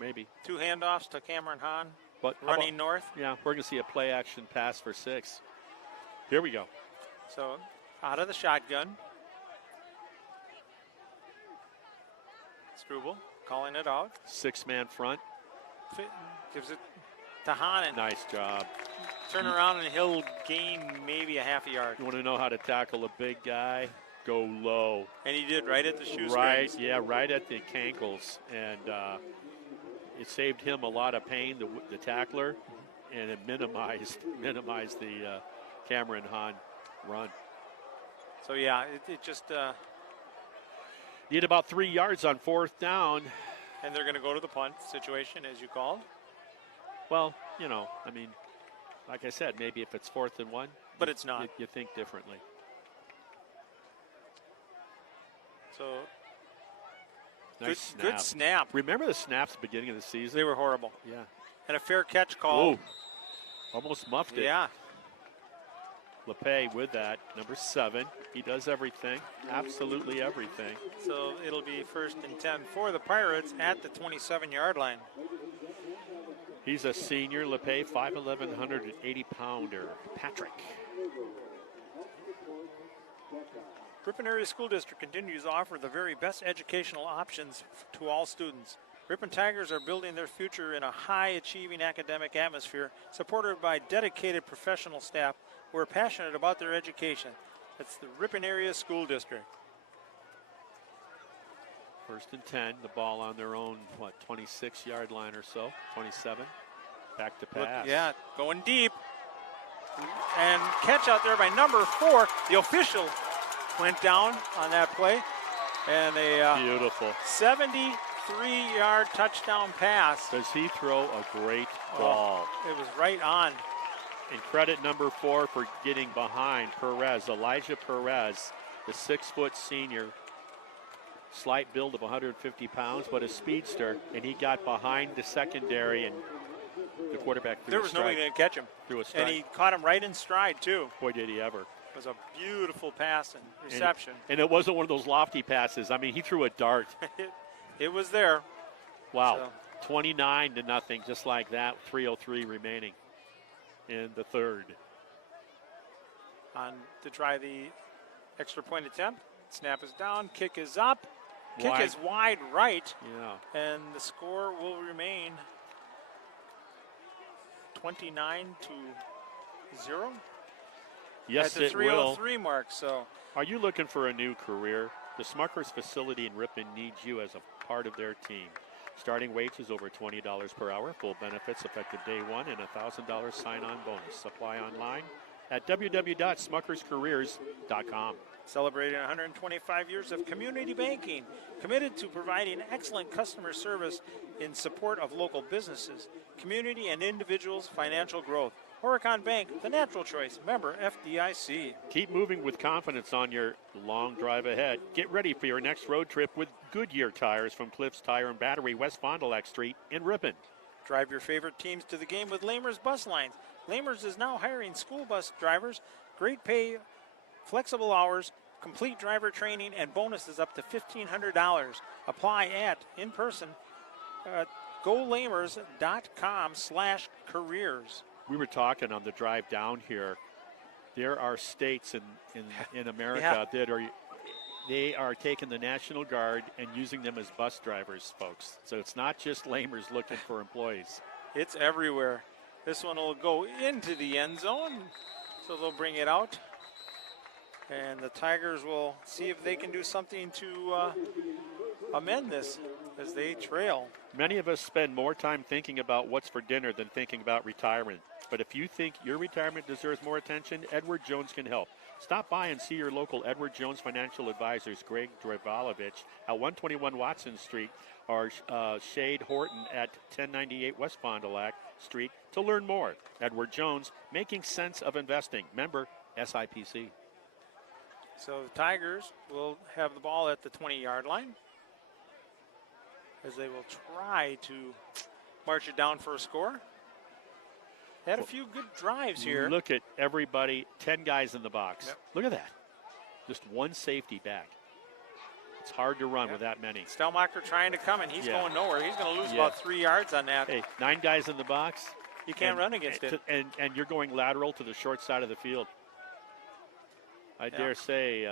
maybe. 2 handoffs to Cameron Hahn, but running north. Yeah, we're going to see a play action pass for 6. Here we go. So out of the shotgun. Struble calling it out. 6-man front. Gives it to Hahn. Nice job. Turn around and he'll gain maybe a half a yard. You want to know how to tackle a big guy? Go low. And he did right at the shoestrings. Right at the cankles. And it saved him a lot of pain, the tackler, and it minimized the Cameron Hahn run. So, yeah, it just... Need about 3 yards on 4th down. And they're going to go to the punt situation, as you called. Well, I mean, like I said, maybe if it's 4th and 1. But it's not. You think differently. So, nice good snap. Remember the snaps at the beginning of the season? They were horrible. Yeah. And a fair catch call. Whoa. Almost muffed it. Yeah. LePay with that, number 7. He does everything, absolutely everything. So it'll be 1st and 10 for the Pirates at the 27-yard line. He's a senior, LePay, 5'11", 180-pounder, Patrick. Ripon Area School District continues to offer the very best educational options to all students. Ripon Tigers are building their future in a high-achieving academic atmosphere, supported by dedicated professional staff who are passionate about their education. It's the Ripon Area School District. 1st and 10, the ball on their own, 26-yard line or so, 27. Back to pass. Yeah, going deep. And catch out there by number 4. The official went down on that play. And a beautiful 73-yard touchdown pass. Does he throw a great ball? It was right on. And credit number 4 for getting behind Perez, Elijah Perez, the 6-foot senior. Slight build of 150 pounds, but a speedster, and he got behind the secondary, and the quarterback threw There was nobody going to catch him. Threw a strike. And he caught him right in stride, too. Boy, did he ever. It was a beautiful pass and reception. And it wasn't one of those lofty passes. I mean, he threw a dart. It was there. Wow. So. 29-0, just like that, 3:03 remaining in the third. On to try the extra point attempt. Snap is down, kick is up. Kick is wide right. Yeah. And the score will remain 29-0. Yes, at the it 3:03 will. mark. So, are you looking for a new career? The Smuckers facility in Ripon needs you as a part of their team. Starting wage is over $20 per hour. Full benefits effective day 1 and a $1,000 sign-on bonus. Apply online at www.smuckerscareers.com. Celebrating 125 years of community banking, committed to providing excellent customer service in support of local businesses, community, and individuals' financial growth. Horicon Bank, the natural choice. Member FDIC. Keep moving with confidence on your long drive ahead. Get ready for your next road trip with Goodyear tires from Cliffs Tire and Battery, West Fond du Lac Street in Ripon. Drive your favorite teams to the game with Lamers Bus Lines. Lamers is now hiring school bus drivers. Great pay, flexible hours, complete driver training, and bonuses up to $1,500. Apply at in person golamers.com/careers. We were talking on the drive down here. There are states in America that are taking the National Guard and using them as bus drivers, folks. So it's not just Lamers looking for employees. It's everywhere. This one will go into the end zone, so they'll bring it out. And the Tigers will see if they can do something to amend this as they trail. Many of us spend more time thinking about what's for dinner than thinking about retirement. But if you think your retirement deserves more attention, Edward Jones can help. Stop by and see your local Edward Jones financial advisors, Greg Dravalovich, at 121 Watson Street, or Shade Horton at 1098 West Fond du Lac Street to learn more. Edward Jones, making sense of investing. Member SIPC. So the Tigers will have the ball at the 20-yard line as they will try to march it down for a score. They had a few good drives here. Look at everybody, 10 guys in the box. Yep. Look at that. Just one safety back. It's hard to run with that many. Stelmacher trying to come, and he's going nowhere. He's going to lose about 3 yards on that. Hey, 9 guys in the box. You can't run against it. And you're going lateral to the short side of the field. I dare say,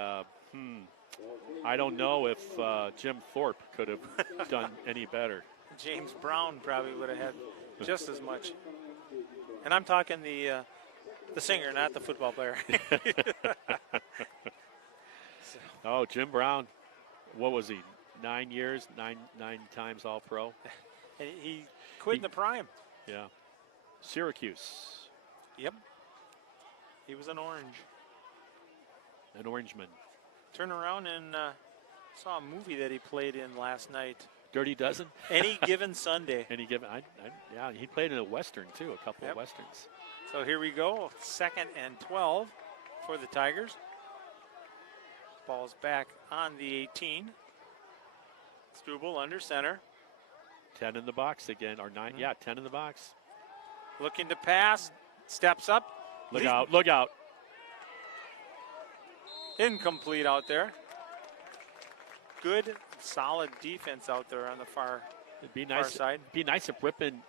I don't know if Jim Thorpe could have done any better. James Brown probably would have had just as much. And I'm talking the singer, not the football player. Oh, Jim Brown. What was he? 9 years, nine times All-Pro. And he quit in the prime. Yeah. Syracuse. Yep. He was an Orange. An Orangeman. Turn around and saw a movie that he played in last night. Dirty Dozen? Any Given Sunday. Any Given, yeah, he played in a Western too, a couple of Westerns. So here we go, 2nd and 12 for the Tigers. Ball's back on the 18. Stubel under center. 10 in the box again, or 9, 10 in the box. Looking to pass, steps up. Look out, look out. Incomplete out there. Good, solid defense out there on the far It'd be far nice. side. Be nice if Ripon,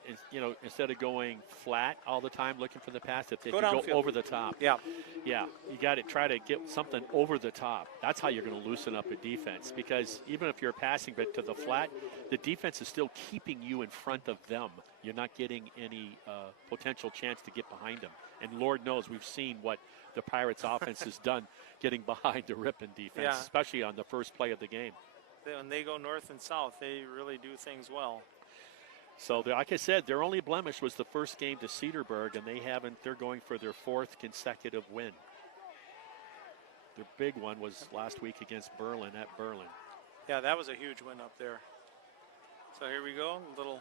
instead of going flat all the time looking for the pass, if they Go could go downfield. over the top. Yeah. Yeah, you got to try to get something over the top. That's how you're going to loosen up a defense, because even if you're passing but to the flat, the defense is still keeping you in front of them. You're not getting any potential chance to get behind them. And Lord knows we've seen what the Pirates offense has done getting behind the Ripon defense, especially on the first play of the game. When they go north and south, they really do things well. So, like I said, their only blemish was the first game to Cedarburg, and they're going for their 4th consecutive win. Their big one was last week against Berlin at Berlin. Yeah, that was a huge win up there. So here we go, little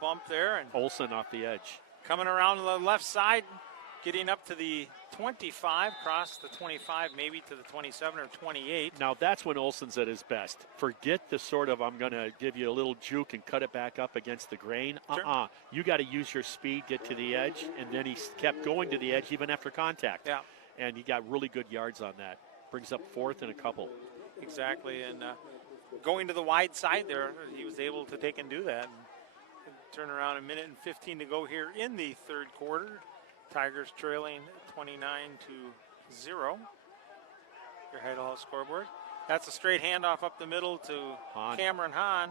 bump there, and Olsen off the edge. coming around to the left side, getting up to the 25, cross the 25, maybe to the 27 or 28. Now that's when Olsen's at his best. Forget the sort of, I'm going to give you a little juke and cut it back up against the grain. Sure. You got to use your speed, get to the edge, and then he kept going to the edge even after contact. Yeah. And he got really good yards on that. Brings up 4th and a couple. Exactly, and going to the wide side there, he was able to take and do that. And turn around, 1:15 to go here in the 3rd quarter. Tigers trailing 29-0. Your head all scoreboard. That's a straight handoff up the middle to Hahn. Cameron Hahn,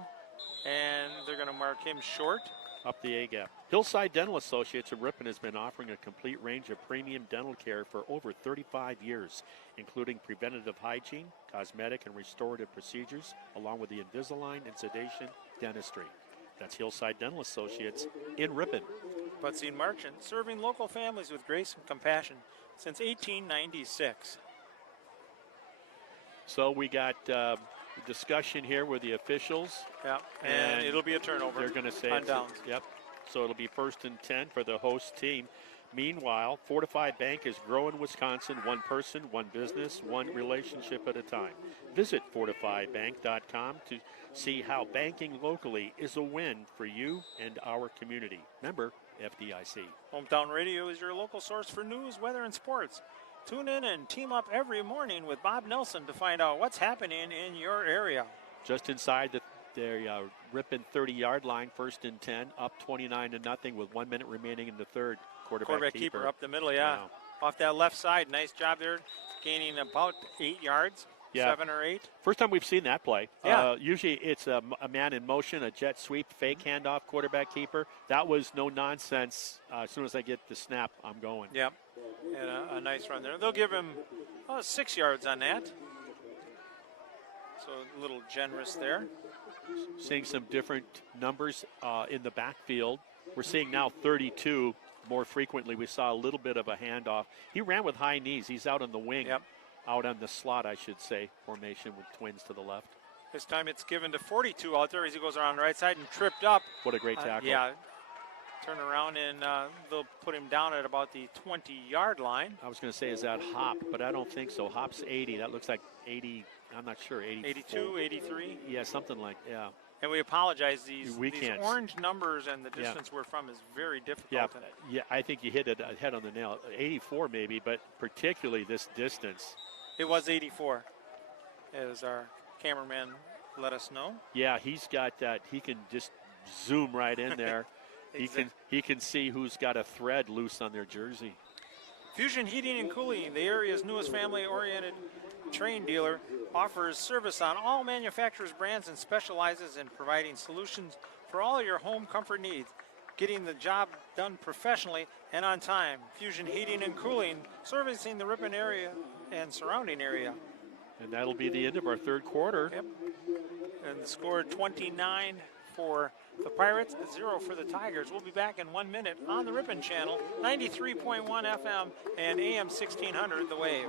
and they're going to mark him short. Up the A-gap. Hillside Dental Associates of Ripon has been offering a complete range of premium dental care for over 35 years, including preventative hygiene, cosmetic and restorative procedures, along with the Invisalign and sedation dentistry. That's Hillside Dental Associates in Ripon. Butsy Marchant, serving local families with grace and compassion since 1896. So we got discussion here with the officials. Yeah, and it'll be a turnover. They're going to say on downs. Yep. So it'll be 1st and 10 for the host team. Meanwhile, Fortified Bank is growing Wisconsin, one person, one business, one relationship at a time. Visit fortifiedbank.com to see how banking locally is a win for you and our community. Member FDIC. Hometown Radio is your local source for news, weather, and sports. Tune in and team up every morning with Bob Nelson to find out what's happening in your area. Just inside their Ripon 30-yard line, 1st and 10, up 29-0 with 1 minute remaining in the 3rd. Quarterback keeper up the middle, yeah. Off that left side, nice job there, gaining about 8 yards, 7 or 8. First time we've seen that play. Yeah. Usually it's a man in motion, a jet sweep, fake handoff, quarterback keeper. That was no nonsense. As soon as I get the snap, I'm going. Yep, and a nice run there. They'll give him 6 yards on that. So a little generous there. Seeing some different numbers in the backfield. We're seeing now 32. More frequently, we saw a little bit of a handoff. He ran with high knees. He's out on the wing. Yep. Out on the slot, I should say, formation with twins to the left. This time it's given to 42 out there as he goes around the right side and tripped up. What a great tackle. Yeah. Turn around and they'll put him down at about the 20-yard line. I was going to say, is that Hop? But I don't think so. Hop's 80. That looks like 80. I'm not sure. 82, 83. Yeah, something like, yeah. And we apologize. These can't. Orange numbers and the distance we're from is very difficult. Yeah, tonight. yeah, I think you hit it head on the nail. 84 maybe, but particularly this distance. It was 84, as our cameraman let us know. Yeah, he's got that. He can just zoom right in there. Exactly. He can see who's got a thread loose on their jersey. Fusion Heating and Cooling, the area's newest family-oriented Train dealer, offers service on all manufacturers' brands and specializes in providing solutions for all your home comfort needs. Getting the job done professionally and on time. Fusion Heating and Cooling, servicing the Ripon area and surrounding area. And that'll be the end of our 3rd quarter. Yep. And the score 29 for the Pirates, 0 for the Tigers. We'll be back in 1 minute on the Ripon channel, 93.1 FM and AM 1600, The Wave.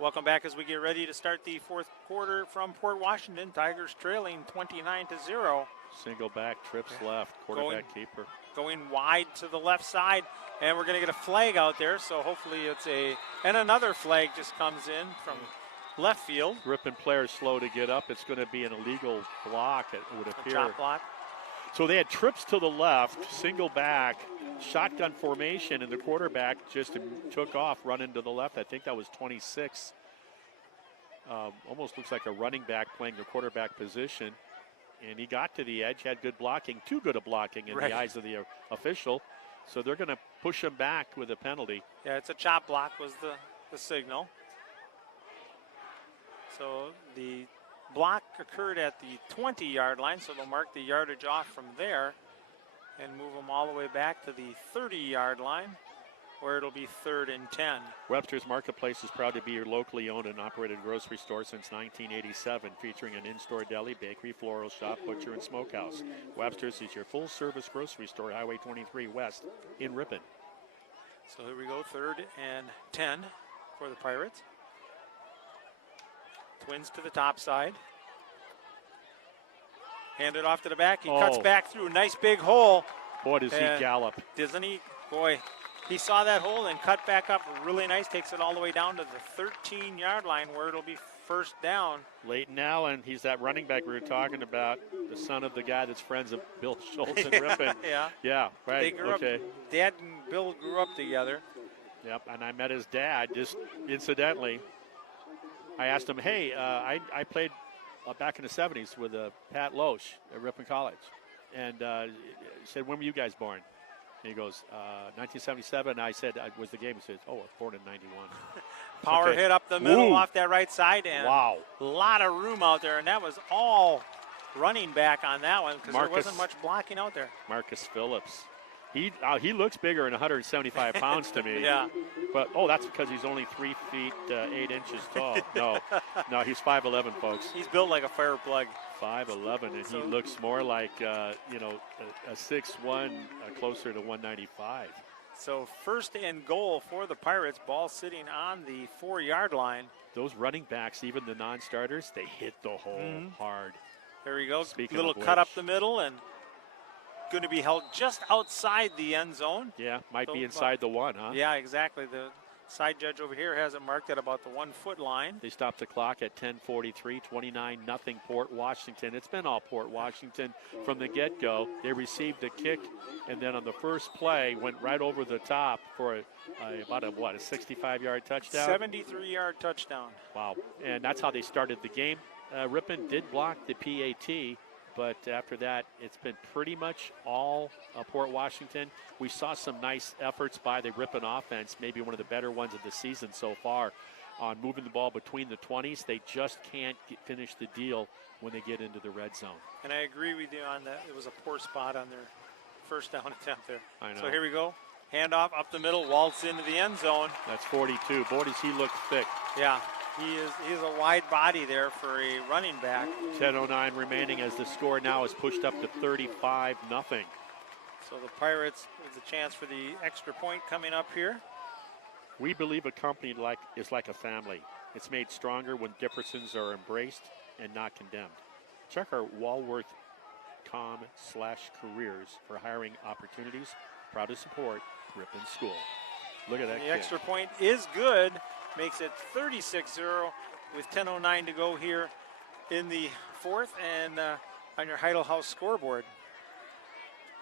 Welcome back as we get ready to start the fourth quarter from Port Washington. Tigers trailing 29-0. Single back, trips left, quarterback keeper. Going wide to the left side, and we're going to get a flag out there, so hopefully it's and another flag just comes in from left field. Ripon players slow to get up. It's going to be an illegal block, it would appear. A chop block. So they had trips to the left, single back, shotgun formation, and the quarterback just took off, running to the left. I think that was 26. Almost looks like a running back playing the quarterback position. And he got to the edge, had good blocking, too good a blocking in the eyes of the official. So they're going to push him back with a penalty. Yeah, it's a chop block was the signal. So the block occurred at the 20-yard line, so they'll mark the yardage off from there and move them all the way back to the 30-yard line, where it'll be 3rd and 10. Webster's Marketplace is proud to be your locally owned and operated grocery store since 1987, featuring an in-store deli, bakery, floral shop, butcher, and smokehouse. Webster's is your full-service grocery store, Highway 23 West in Ripon. So here we go, 3rd and 10 for the Pirates. Twins to the top side. Hand it off to the back. He cuts back through a nice big hole. Boy, does he gallop. Doesn't he? Boy, he saw that hole and cut back up really nice. Takes it all the way down to the 13-yard line where it'll be 1st down. Leighton Allen, he's that running back we were talking about, the son of the guy that's friends of Bill Schultz and Ripon. Yeah, right. They grew up, Dad and Bill grew up together. Yep, and I met his dad just incidentally. I asked him, hey, I played back in the 70s with Pat Loesch at Ripon College. And he said, when were you guys born? And he goes, 1977. I said, was the game? He said, I was born in 91. Power hit up the middle off that right side. And wow. A lot of room out there. And that was all running back on that one because there wasn't much blocking out there. Marcus Phillips. He looks bigger than 175 pounds to me. Yeah. But, that's because he's only 3 feet 8 inches tall. No, he's 5'11", folks. He's built like a fire plug. 5'11", and he looks more like, a 6'1", closer to 195. So 1st and goal for the Pirates. Ball sitting on the 4-yard line. Those running backs, even the non-starters, they hit the hole hard. There we go. Speaking little of cut up the middle and going to be held just outside the end zone. Yeah, might be inside the 1, huh? Yeah, exactly. The side judge over here has it marked at about the 1-foot line. They stopped the clock at 10:43, 29-0 Port Washington. It's been all Port Washington from the get-go. They received a kick, and then on the first play went right over the top for about a 65-yard touchdown? 73-yard touchdown. Wow, and that's how they started the game. Ripon did block the PAT, but after that, it's been pretty much all Port Washington. We saw some nice efforts by the Ripon offense, maybe one of the better ones of the season so far, on moving the ball between the 20s. They just can't finish the deal when they get into the red zone. And I agree with you on that. It was a poor spot on their 1st down attempt there. I know. So here we go. Handoff up the middle, waltz into the end zone. That's 42. Boy, does he look thick. Yeah. He is a wide body there for a running back. 10:09 remaining as the score now is pushed up to 35-0. So the Pirates with a chance for the extra point coming up here. We believe a company is like a family. It's made stronger when differences are embraced and not condemned. Check our walworth.com/careers for hiring opportunities. Proud to support Ripon School. Look at that. The extra point is good. Makes it 36-0 with 10:09 to go here in the 4th and on your Heidel House scoreboard.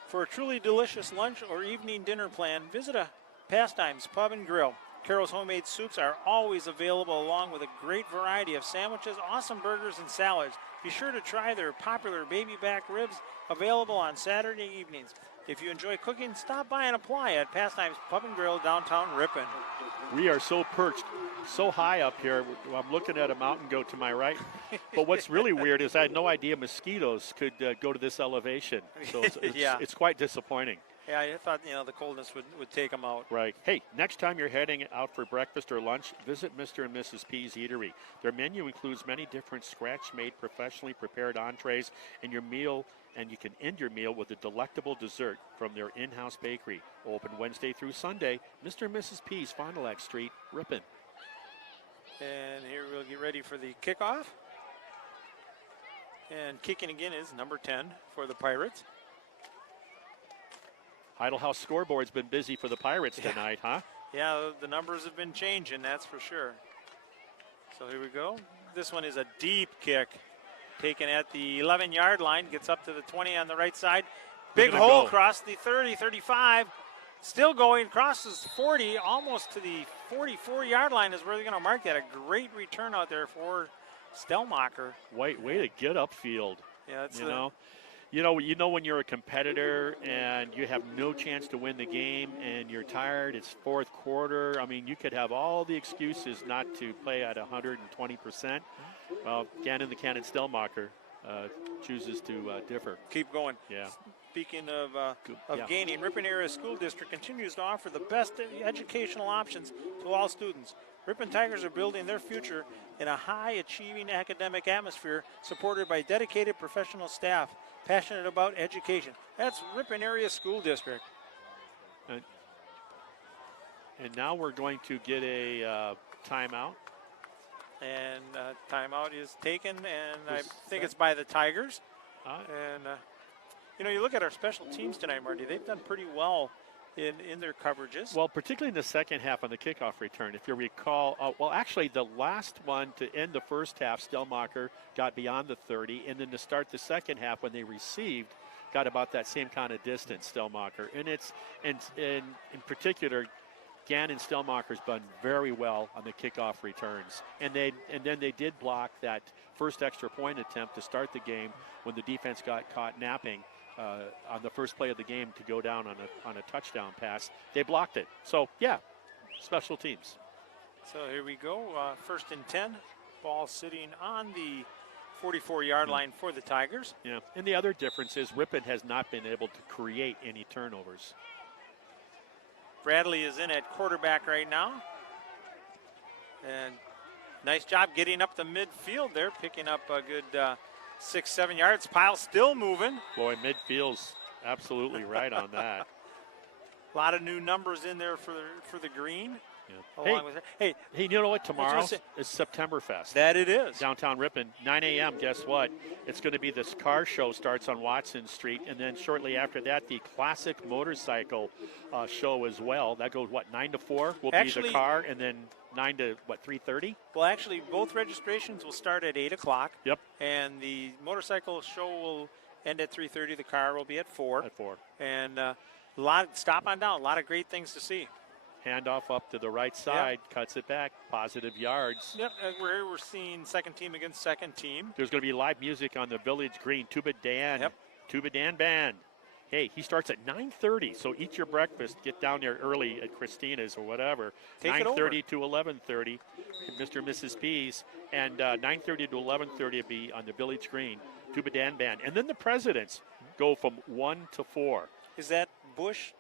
For a truly delicious lunch or evening dinner plan, visit a Pastimes Pub and Grill. Carol's homemade soups are always available along with a great variety of sandwiches, awesome burgers, and salads. Be sure to try their popular baby back ribs available on Saturday evenings. If you enjoy cooking, stop by and apply at Pastimes Pub and Grill, downtown Ripon. We are so perched, so high up here. I'm looking at a mountain goat to my right. But what's really weird is I had no idea mosquitoes could go to this elevation. So it's quite disappointing. Yeah, I thought, the coldness would take them out. Right. Hey, next time you're heading out for breakfast or lunch, visit Mr. and Mrs. P's Eatery. Their menu includes many different scratch-made, professionally prepared entrees, and you can end your meal with a delectable dessert from their in-house bakery. Open Wednesday through Sunday, Mr. and Mrs. P's, Fond du Lac Street, Ripon. And here we'll get ready for the kickoff. And kicking again is number 10 for the Pirates. Idle House scoreboard's been busy for the Pirates tonight, huh? Yeah, the numbers have been changing, that's for sure. So here we go. This one is a deep kick. Taken at the 11-yard line, gets up to the 20 on the right side. Big hole across the 30, 35. Still going, crosses 40, almost to the 44-yard line is where they're going to mark that. A great return out there for Stellmacher. Way to get upfield. Yeah, that's You know when you're a competitor and you have no chance to win the game and you're tired, it's fourth quarter. I mean, you could have all the excuses not to play at 120%. Well, Gannon the Cannon Stellmacher chooses to differ. Keep going. Yeah. Speaking of gaining, Ripon Area School District continues to offer the best educational options to all students. Ripon Tigers are building their future in a high-achieving academic atmosphere supported by dedicated professional staff passionate about education. That's Ripon Area School District. And now we're going to get a timeout. And timeout is taken, and I think it's by the Tigers. You look at our special teams tonight, Marty. They've done pretty well in their coverages. Well, particularly in the second half on the kickoff return. If you recall, actually the last one to end the first half, Stellmacher got beyond the 30, and then to start the second half when they received, got about that same kind of distance, Stellmacher. And in particular, Gannon Stellmacher's done very well on the kickoff returns. And then they did block that first extra point attempt to start the game when the defense got caught napping on the first play of the game to go down on a touchdown pass. They blocked it. So, yeah, special teams. So here we go. First and 10. Ball sitting on the 44-yard line for the Tigers. Yeah, and the other difference is Ripon has not been able to create any turnovers. Bradley is in at quarterback right now. And nice job getting up the midfield there, picking up a good 6-7 yards. Pile still moving. Boy, midfield's absolutely right on that. A lot of new numbers in there for the green. Yeah. Hey, you know what? Tomorrow is Septemberfest. That it is. Downtown Ripon, 9 a.m. Guess what? It's going to be this car show starts on Watson Street, and then shortly after that, the classic motorcycle show as well. That goes, 9 to 4 will be the car, and then 9 to, 3:30? Well, actually, both registrations will start at 8 o'clock. Yep. And the motorcycle show will end at 3:30. The car will be at 4. At 4. And stop on down. A lot of great things to see. Handoff up to the right side, cuts it back, positive yards. Yep, we're seeing second team against second team. There's going to be live music on the Village Green. Tuba Dan. Yep. Tuba Dan Band. Hey, he starts at 9:30, so eat your breakfast. Get down there early at Christina's or whatever. 9:30 to 11:30, Mr. and Mrs. P's. And 9:30 to 11:30 will be on the Village Green, Tuba Dan Band. And then the presidents go from 1 to 4. Is that Bush?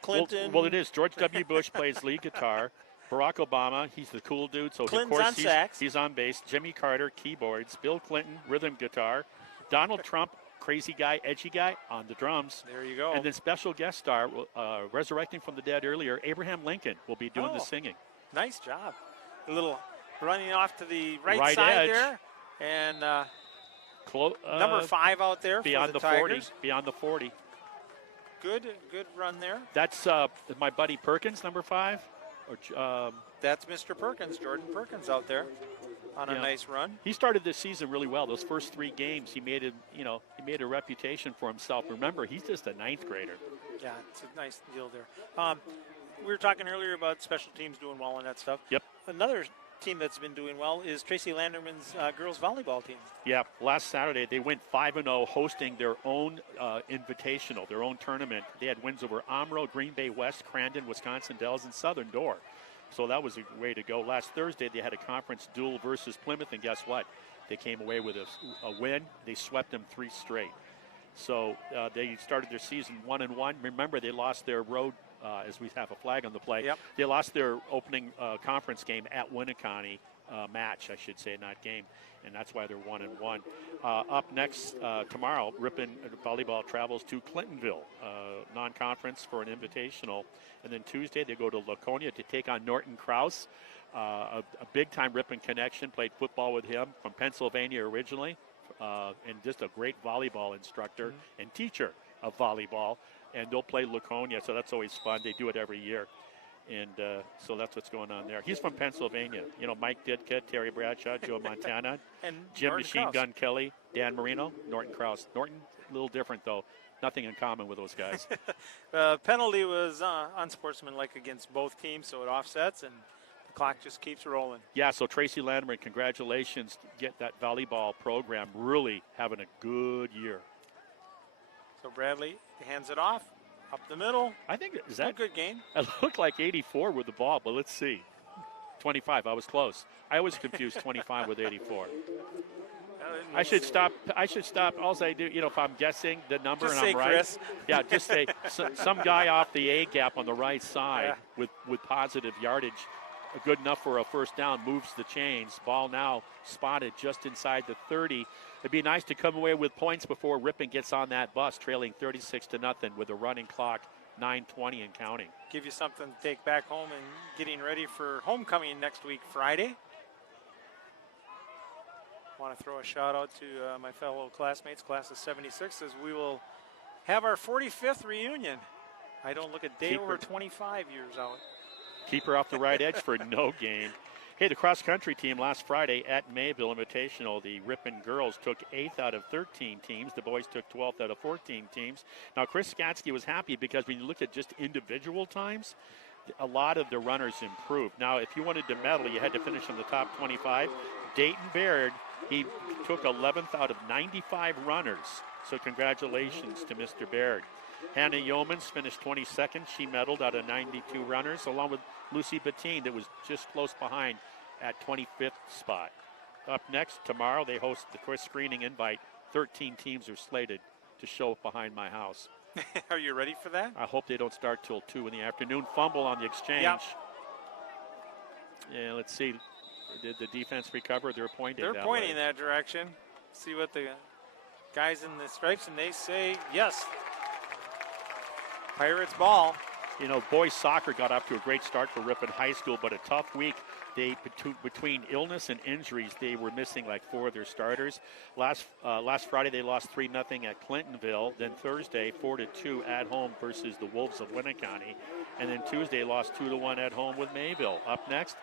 Clinton? Well, it is. George W. Bush plays lead guitar. Barack Obama, he's the cool dude, so Clinton's of course on sax. He's on bass. Jimmy Carter, keyboards. Bill Clinton, rhythm guitar. Donald Trump, crazy guy, edgy guy, on the drums. There you go. And then special guest star, resurrecting from the dead earlier, Abraham Lincoln will be doing the singing. Nice job. A little running off to the right edge. side there. And number 5 out there beyond for the Tigers. 40. Beyond the 40. Good run there. That's my buddy Perkins, number 5. That's Mr. Perkins, Jordan Perkins out there on a nice run. He started this season really well. Those first 3 games, he made a reputation for himself. Remember, he's just a 9th grader. Yeah, it's a nice deal there. We were talking earlier about special teams doing well and that stuff. Yep. Another team that's been doing well is Tracy Landerman's girls volleyball team. Yeah, last Saturday they went 5-0 hosting their own invitational, their own tournament. They had wins over Omro, Green Bay West, Crandon, Wisconsin Dells, and Southern Door. So that was a way to go. Last Thursday they had a conference duel versus Plymouth, and guess what? They came away with a win. They swept them 3 straight. So they started their season 1-1. Remember, they lost their road, as we have a flag on the play. Yep. They lost their opening conference game at Winneconne, match, I should say, not game, and that's why they're 1-1. Up next tomorrow, Ripon Volleyball travels to Clintonville, non-conference for an invitational. And then Tuesday, they go to Laconia to take on Norton Krause. a big-time Ripon connection, played football with him from Pennsylvania originally, and just a great volleyball instructor and teacher of volleyball. And they'll play Laconia, so that's always fun. They do it every year. And so that's what's going on there. He's from Pennsylvania. You know, Mike Ditka, Terry Bradshaw, Joe Montana, and Jim Norton Machine Krause. Gun Kelly, Dan Marino, Norton Krause. Norton, a little different, though. Nothing in common with those guys. Penalty was unsportsmanlike against both teams, so it offsets, and the clock just keeps rolling. Yeah, so Tracy Landerman, congratulations. Get that volleyball program really having a good year. So Bradley hands it off, up the middle. I think, is A that good game. It looked like 84 with the ball, but let's see. 25, I was close. I always confuse 25 with 84. I should stop. All I do, if I'm guessing the number Just and say I'm right. Chris. Yeah, just say some guy off the A gap on the right side with positive yardage, good enough for a first down, moves the chains. Ball now spotted just inside the 30. It'd be nice to come away with points before Ripon gets on that bus, trailing 36-0 with a running clock, 9:20 and counting. Give you something to take back home and getting ready for homecoming next week, Friday. Want to throw a shout out to my fellow classmates, class of 76, as we will have our 45th reunion. I don't look a day over 25 years out. Keep her off the right edge for no gain. Hey, the cross-country team last Friday at Mayville Invitational, the Ripon girls took 8th out of 13 teams. The boys took 12th out of 14 teams. Now, Chris Skatsky was happy because when you look at just individual times, a lot of the runners improved. Now, if you wanted to medal, you had to finish in the top 25. Dayton Baird, he took 11th out of 95 runners. So congratulations to Mr. Baird. Hannah Yeomans finished 22nd. She medaled out of 92 runners, along with Lucy Bettine, that was just close behind at 25th spot. Up next, tomorrow, they host the quiz screening invite. 13 teams are slated to show up behind my house. Are you ready for that? I hope they don't start till 2 in the afternoon. Fumble on the exchange. Yep. Yeah, let's see. Did the defense recover? They're pointing They're that pointing way. that direction. See what the guys in the stripes, and they say yes. Pirates ball. You know, boys soccer got off to a great start for Ripon High School, but a tough week. They between illness and injuries, they were missing like 4 of their starters. Last Friday, they lost 3-0 at Clintonville. Then Thursday, 4-2 at home versus the Wolves of Winnicott. And then Tuesday, lost 2-1 at home with Mayville. Up next,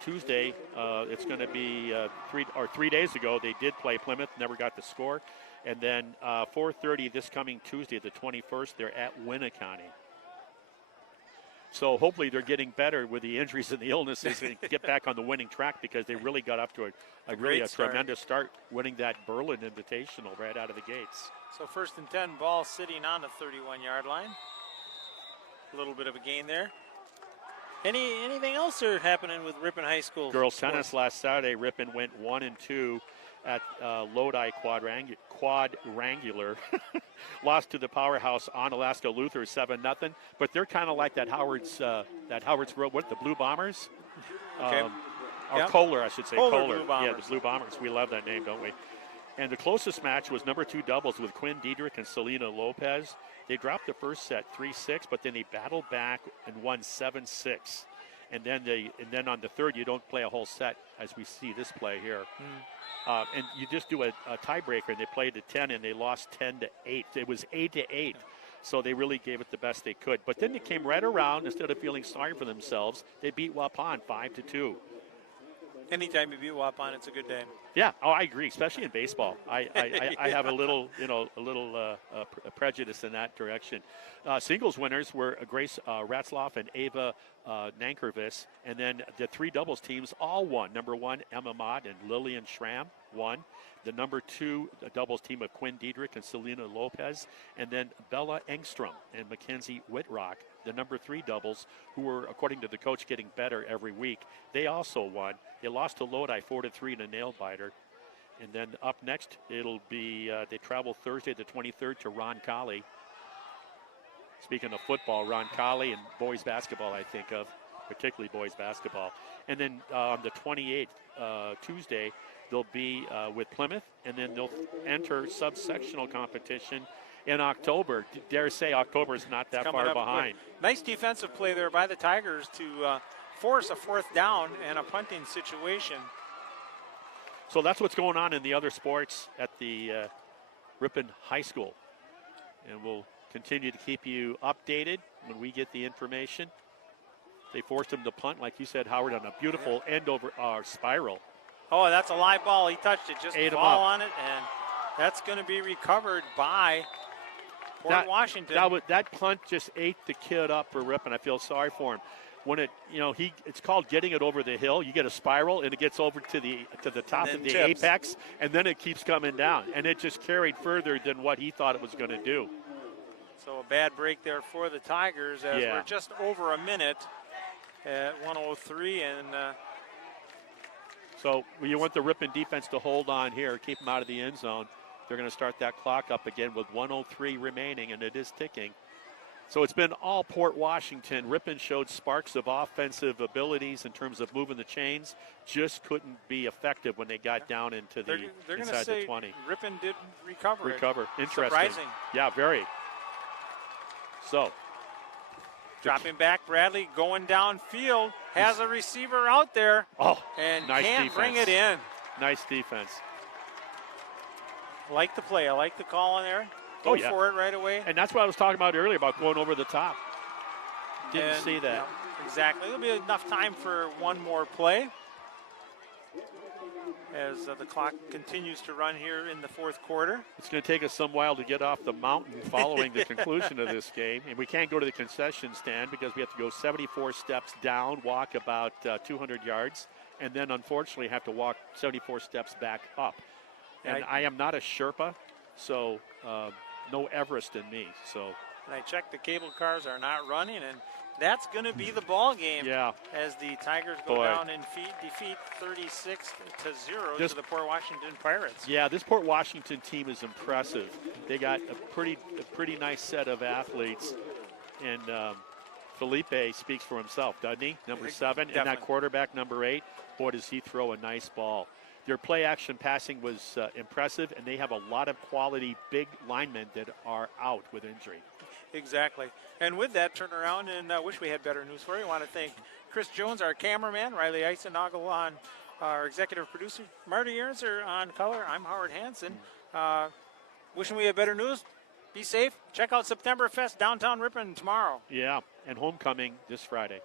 Tuesday, it's going to be 3 days ago, they did play Plymouth, never got the score. And then 4:30 this coming Tuesday, the 21st, they're at Winnicott. So hopefully they're getting better with the injuries and the illnesses and get back on the winning track, because they really got up to a tremendous start, winning that Berlin Invitational right out of the gates. So 1st and 10, ball sitting on the 31-yard line. A little bit of a gain there. Anything else happening with Ripon High School? Girls tennis last Saturday, Ripon went 1-2 at Lodi quadrangular. Lost to the powerhouse Onalaska Luther 7-0. But they're kind of like that Howard's Grove, what, the Blue Bombers? Okay. Or Kohler, I should say. Kohler Blue Yeah, Bombers. the Blue Bombers. We love that name, don't we? And the closest match was number 2 doubles with Quinn Diedrich and Selena Lopez. They dropped the first set 3-6, but then they battled back and won 7-6. And then on the third, you don't play a whole set, as we see this play here. And you just do a tiebreaker, and they played to 10, and they lost 10-8. It was 8-8. So they really gave it the best they could. But then they came right around. Instead of feeling sorry for themselves, they beat Waupun 5-2. Anytime you beat Waupun, it's a good day. Yeah, I agree, especially in baseball. I have a little prejudice in that direction. Singles winners were Grace Ratzloff and Ava Nankervis, and then the 3 doubles teams all won. Number 1, Emma Mott and Lillian Schramm won. The number 2 doubles team of Quinn Diedrich and Selena Lopez, and then Bella Engstrom and Mackenzie Whitrock, the number 3 doubles, who were, according to the coach, getting better every week. They also won. They lost to Lodi 4-3 in a nail biter. And then up next, it'll be, they travel Thursday the 23rd to Roncalli. Speaking of football, Roncalli and boys basketball, I think of, particularly boys basketball. And then on the 28th, Tuesday, they'll be with Plymouth, and then they'll enter subsectional competition in October. Dare say October is not that far behind. Nice defensive play there by the Tigers to force a 4th down and a punting situation. So that's what's going on in the other sports at the Ripon High School. And we'll continue to keep you updated when we get the information. They forced him to punt, like you said, Howard, on a beautiful end over spiral. Oh, that's a live ball. He touched it, just Ate him fall up. on it, and that's going to be recovered by Port Washington. That punt just ate the kid up for Ripon. I feel sorry for him. When it's called getting it over the hill. You get a spiral, and it gets over to the top of the tips. apex, and then it keeps coming down. And it just carried further than what he thought it was going to do. So a bad break there for the Tigers as we're just over a minute at 1:03, and so you want the Ripon defense to hold on here, keep them out of the end zone. They're going to start that clock up again with 1:03 remaining, and it is ticking. So it's been all Port Washington. Ripon showed sparks of offensive abilities in terms of moving the chains, just couldn't be effective when they got down into the they're inside say the 20. Ripon did recover. Interesting. Surprising. Yeah, very. So. Dropping back, Bradley going downfield, has a receiver out there, and nice can't defense. bring it in. Nice defense. I like the play. I like the call in there. Go for it right away. And that's what I was talking about earlier about going over the top. Didn't see that. Yeah, exactly. There'll be enough time for one more play as the clock continues to run here in the 4th quarter. It's going to take us some while to get off the mountain following the conclusion of this game. And we can't go to the concession stand because we have to go 74 steps down, walk about 200 yards, and then unfortunately have to walk 74 steps back up. And I am not a Sherpa, so no Everest in me. So. And I checked, the cable cars are not running, and that's going to be the ball game. Yeah. As the Tigers go down and defeat 36-0 to the Port Washington Pirates. Yeah, this Port Washington team is impressive. They got a pretty nice set of athletes, and Felipe speaks for himself, doesn't he? Number 7, Definitely. And that quarterback, number 8. Boy, does he throw a nice ball. Their play-action passing was impressive, and they have a lot of quality big linemen that are out with injury. Exactly. And with that, turn around and wish we had better news for you. I want to thank Chris Jones, our cameraman, Riley Eisenagel on our executive producer, Marty Ernzer on color. I'm Howard Hansen. Wishing we had better news. Be safe. Check out September Fest downtown Ripon tomorrow. Yeah, and homecoming this Friday.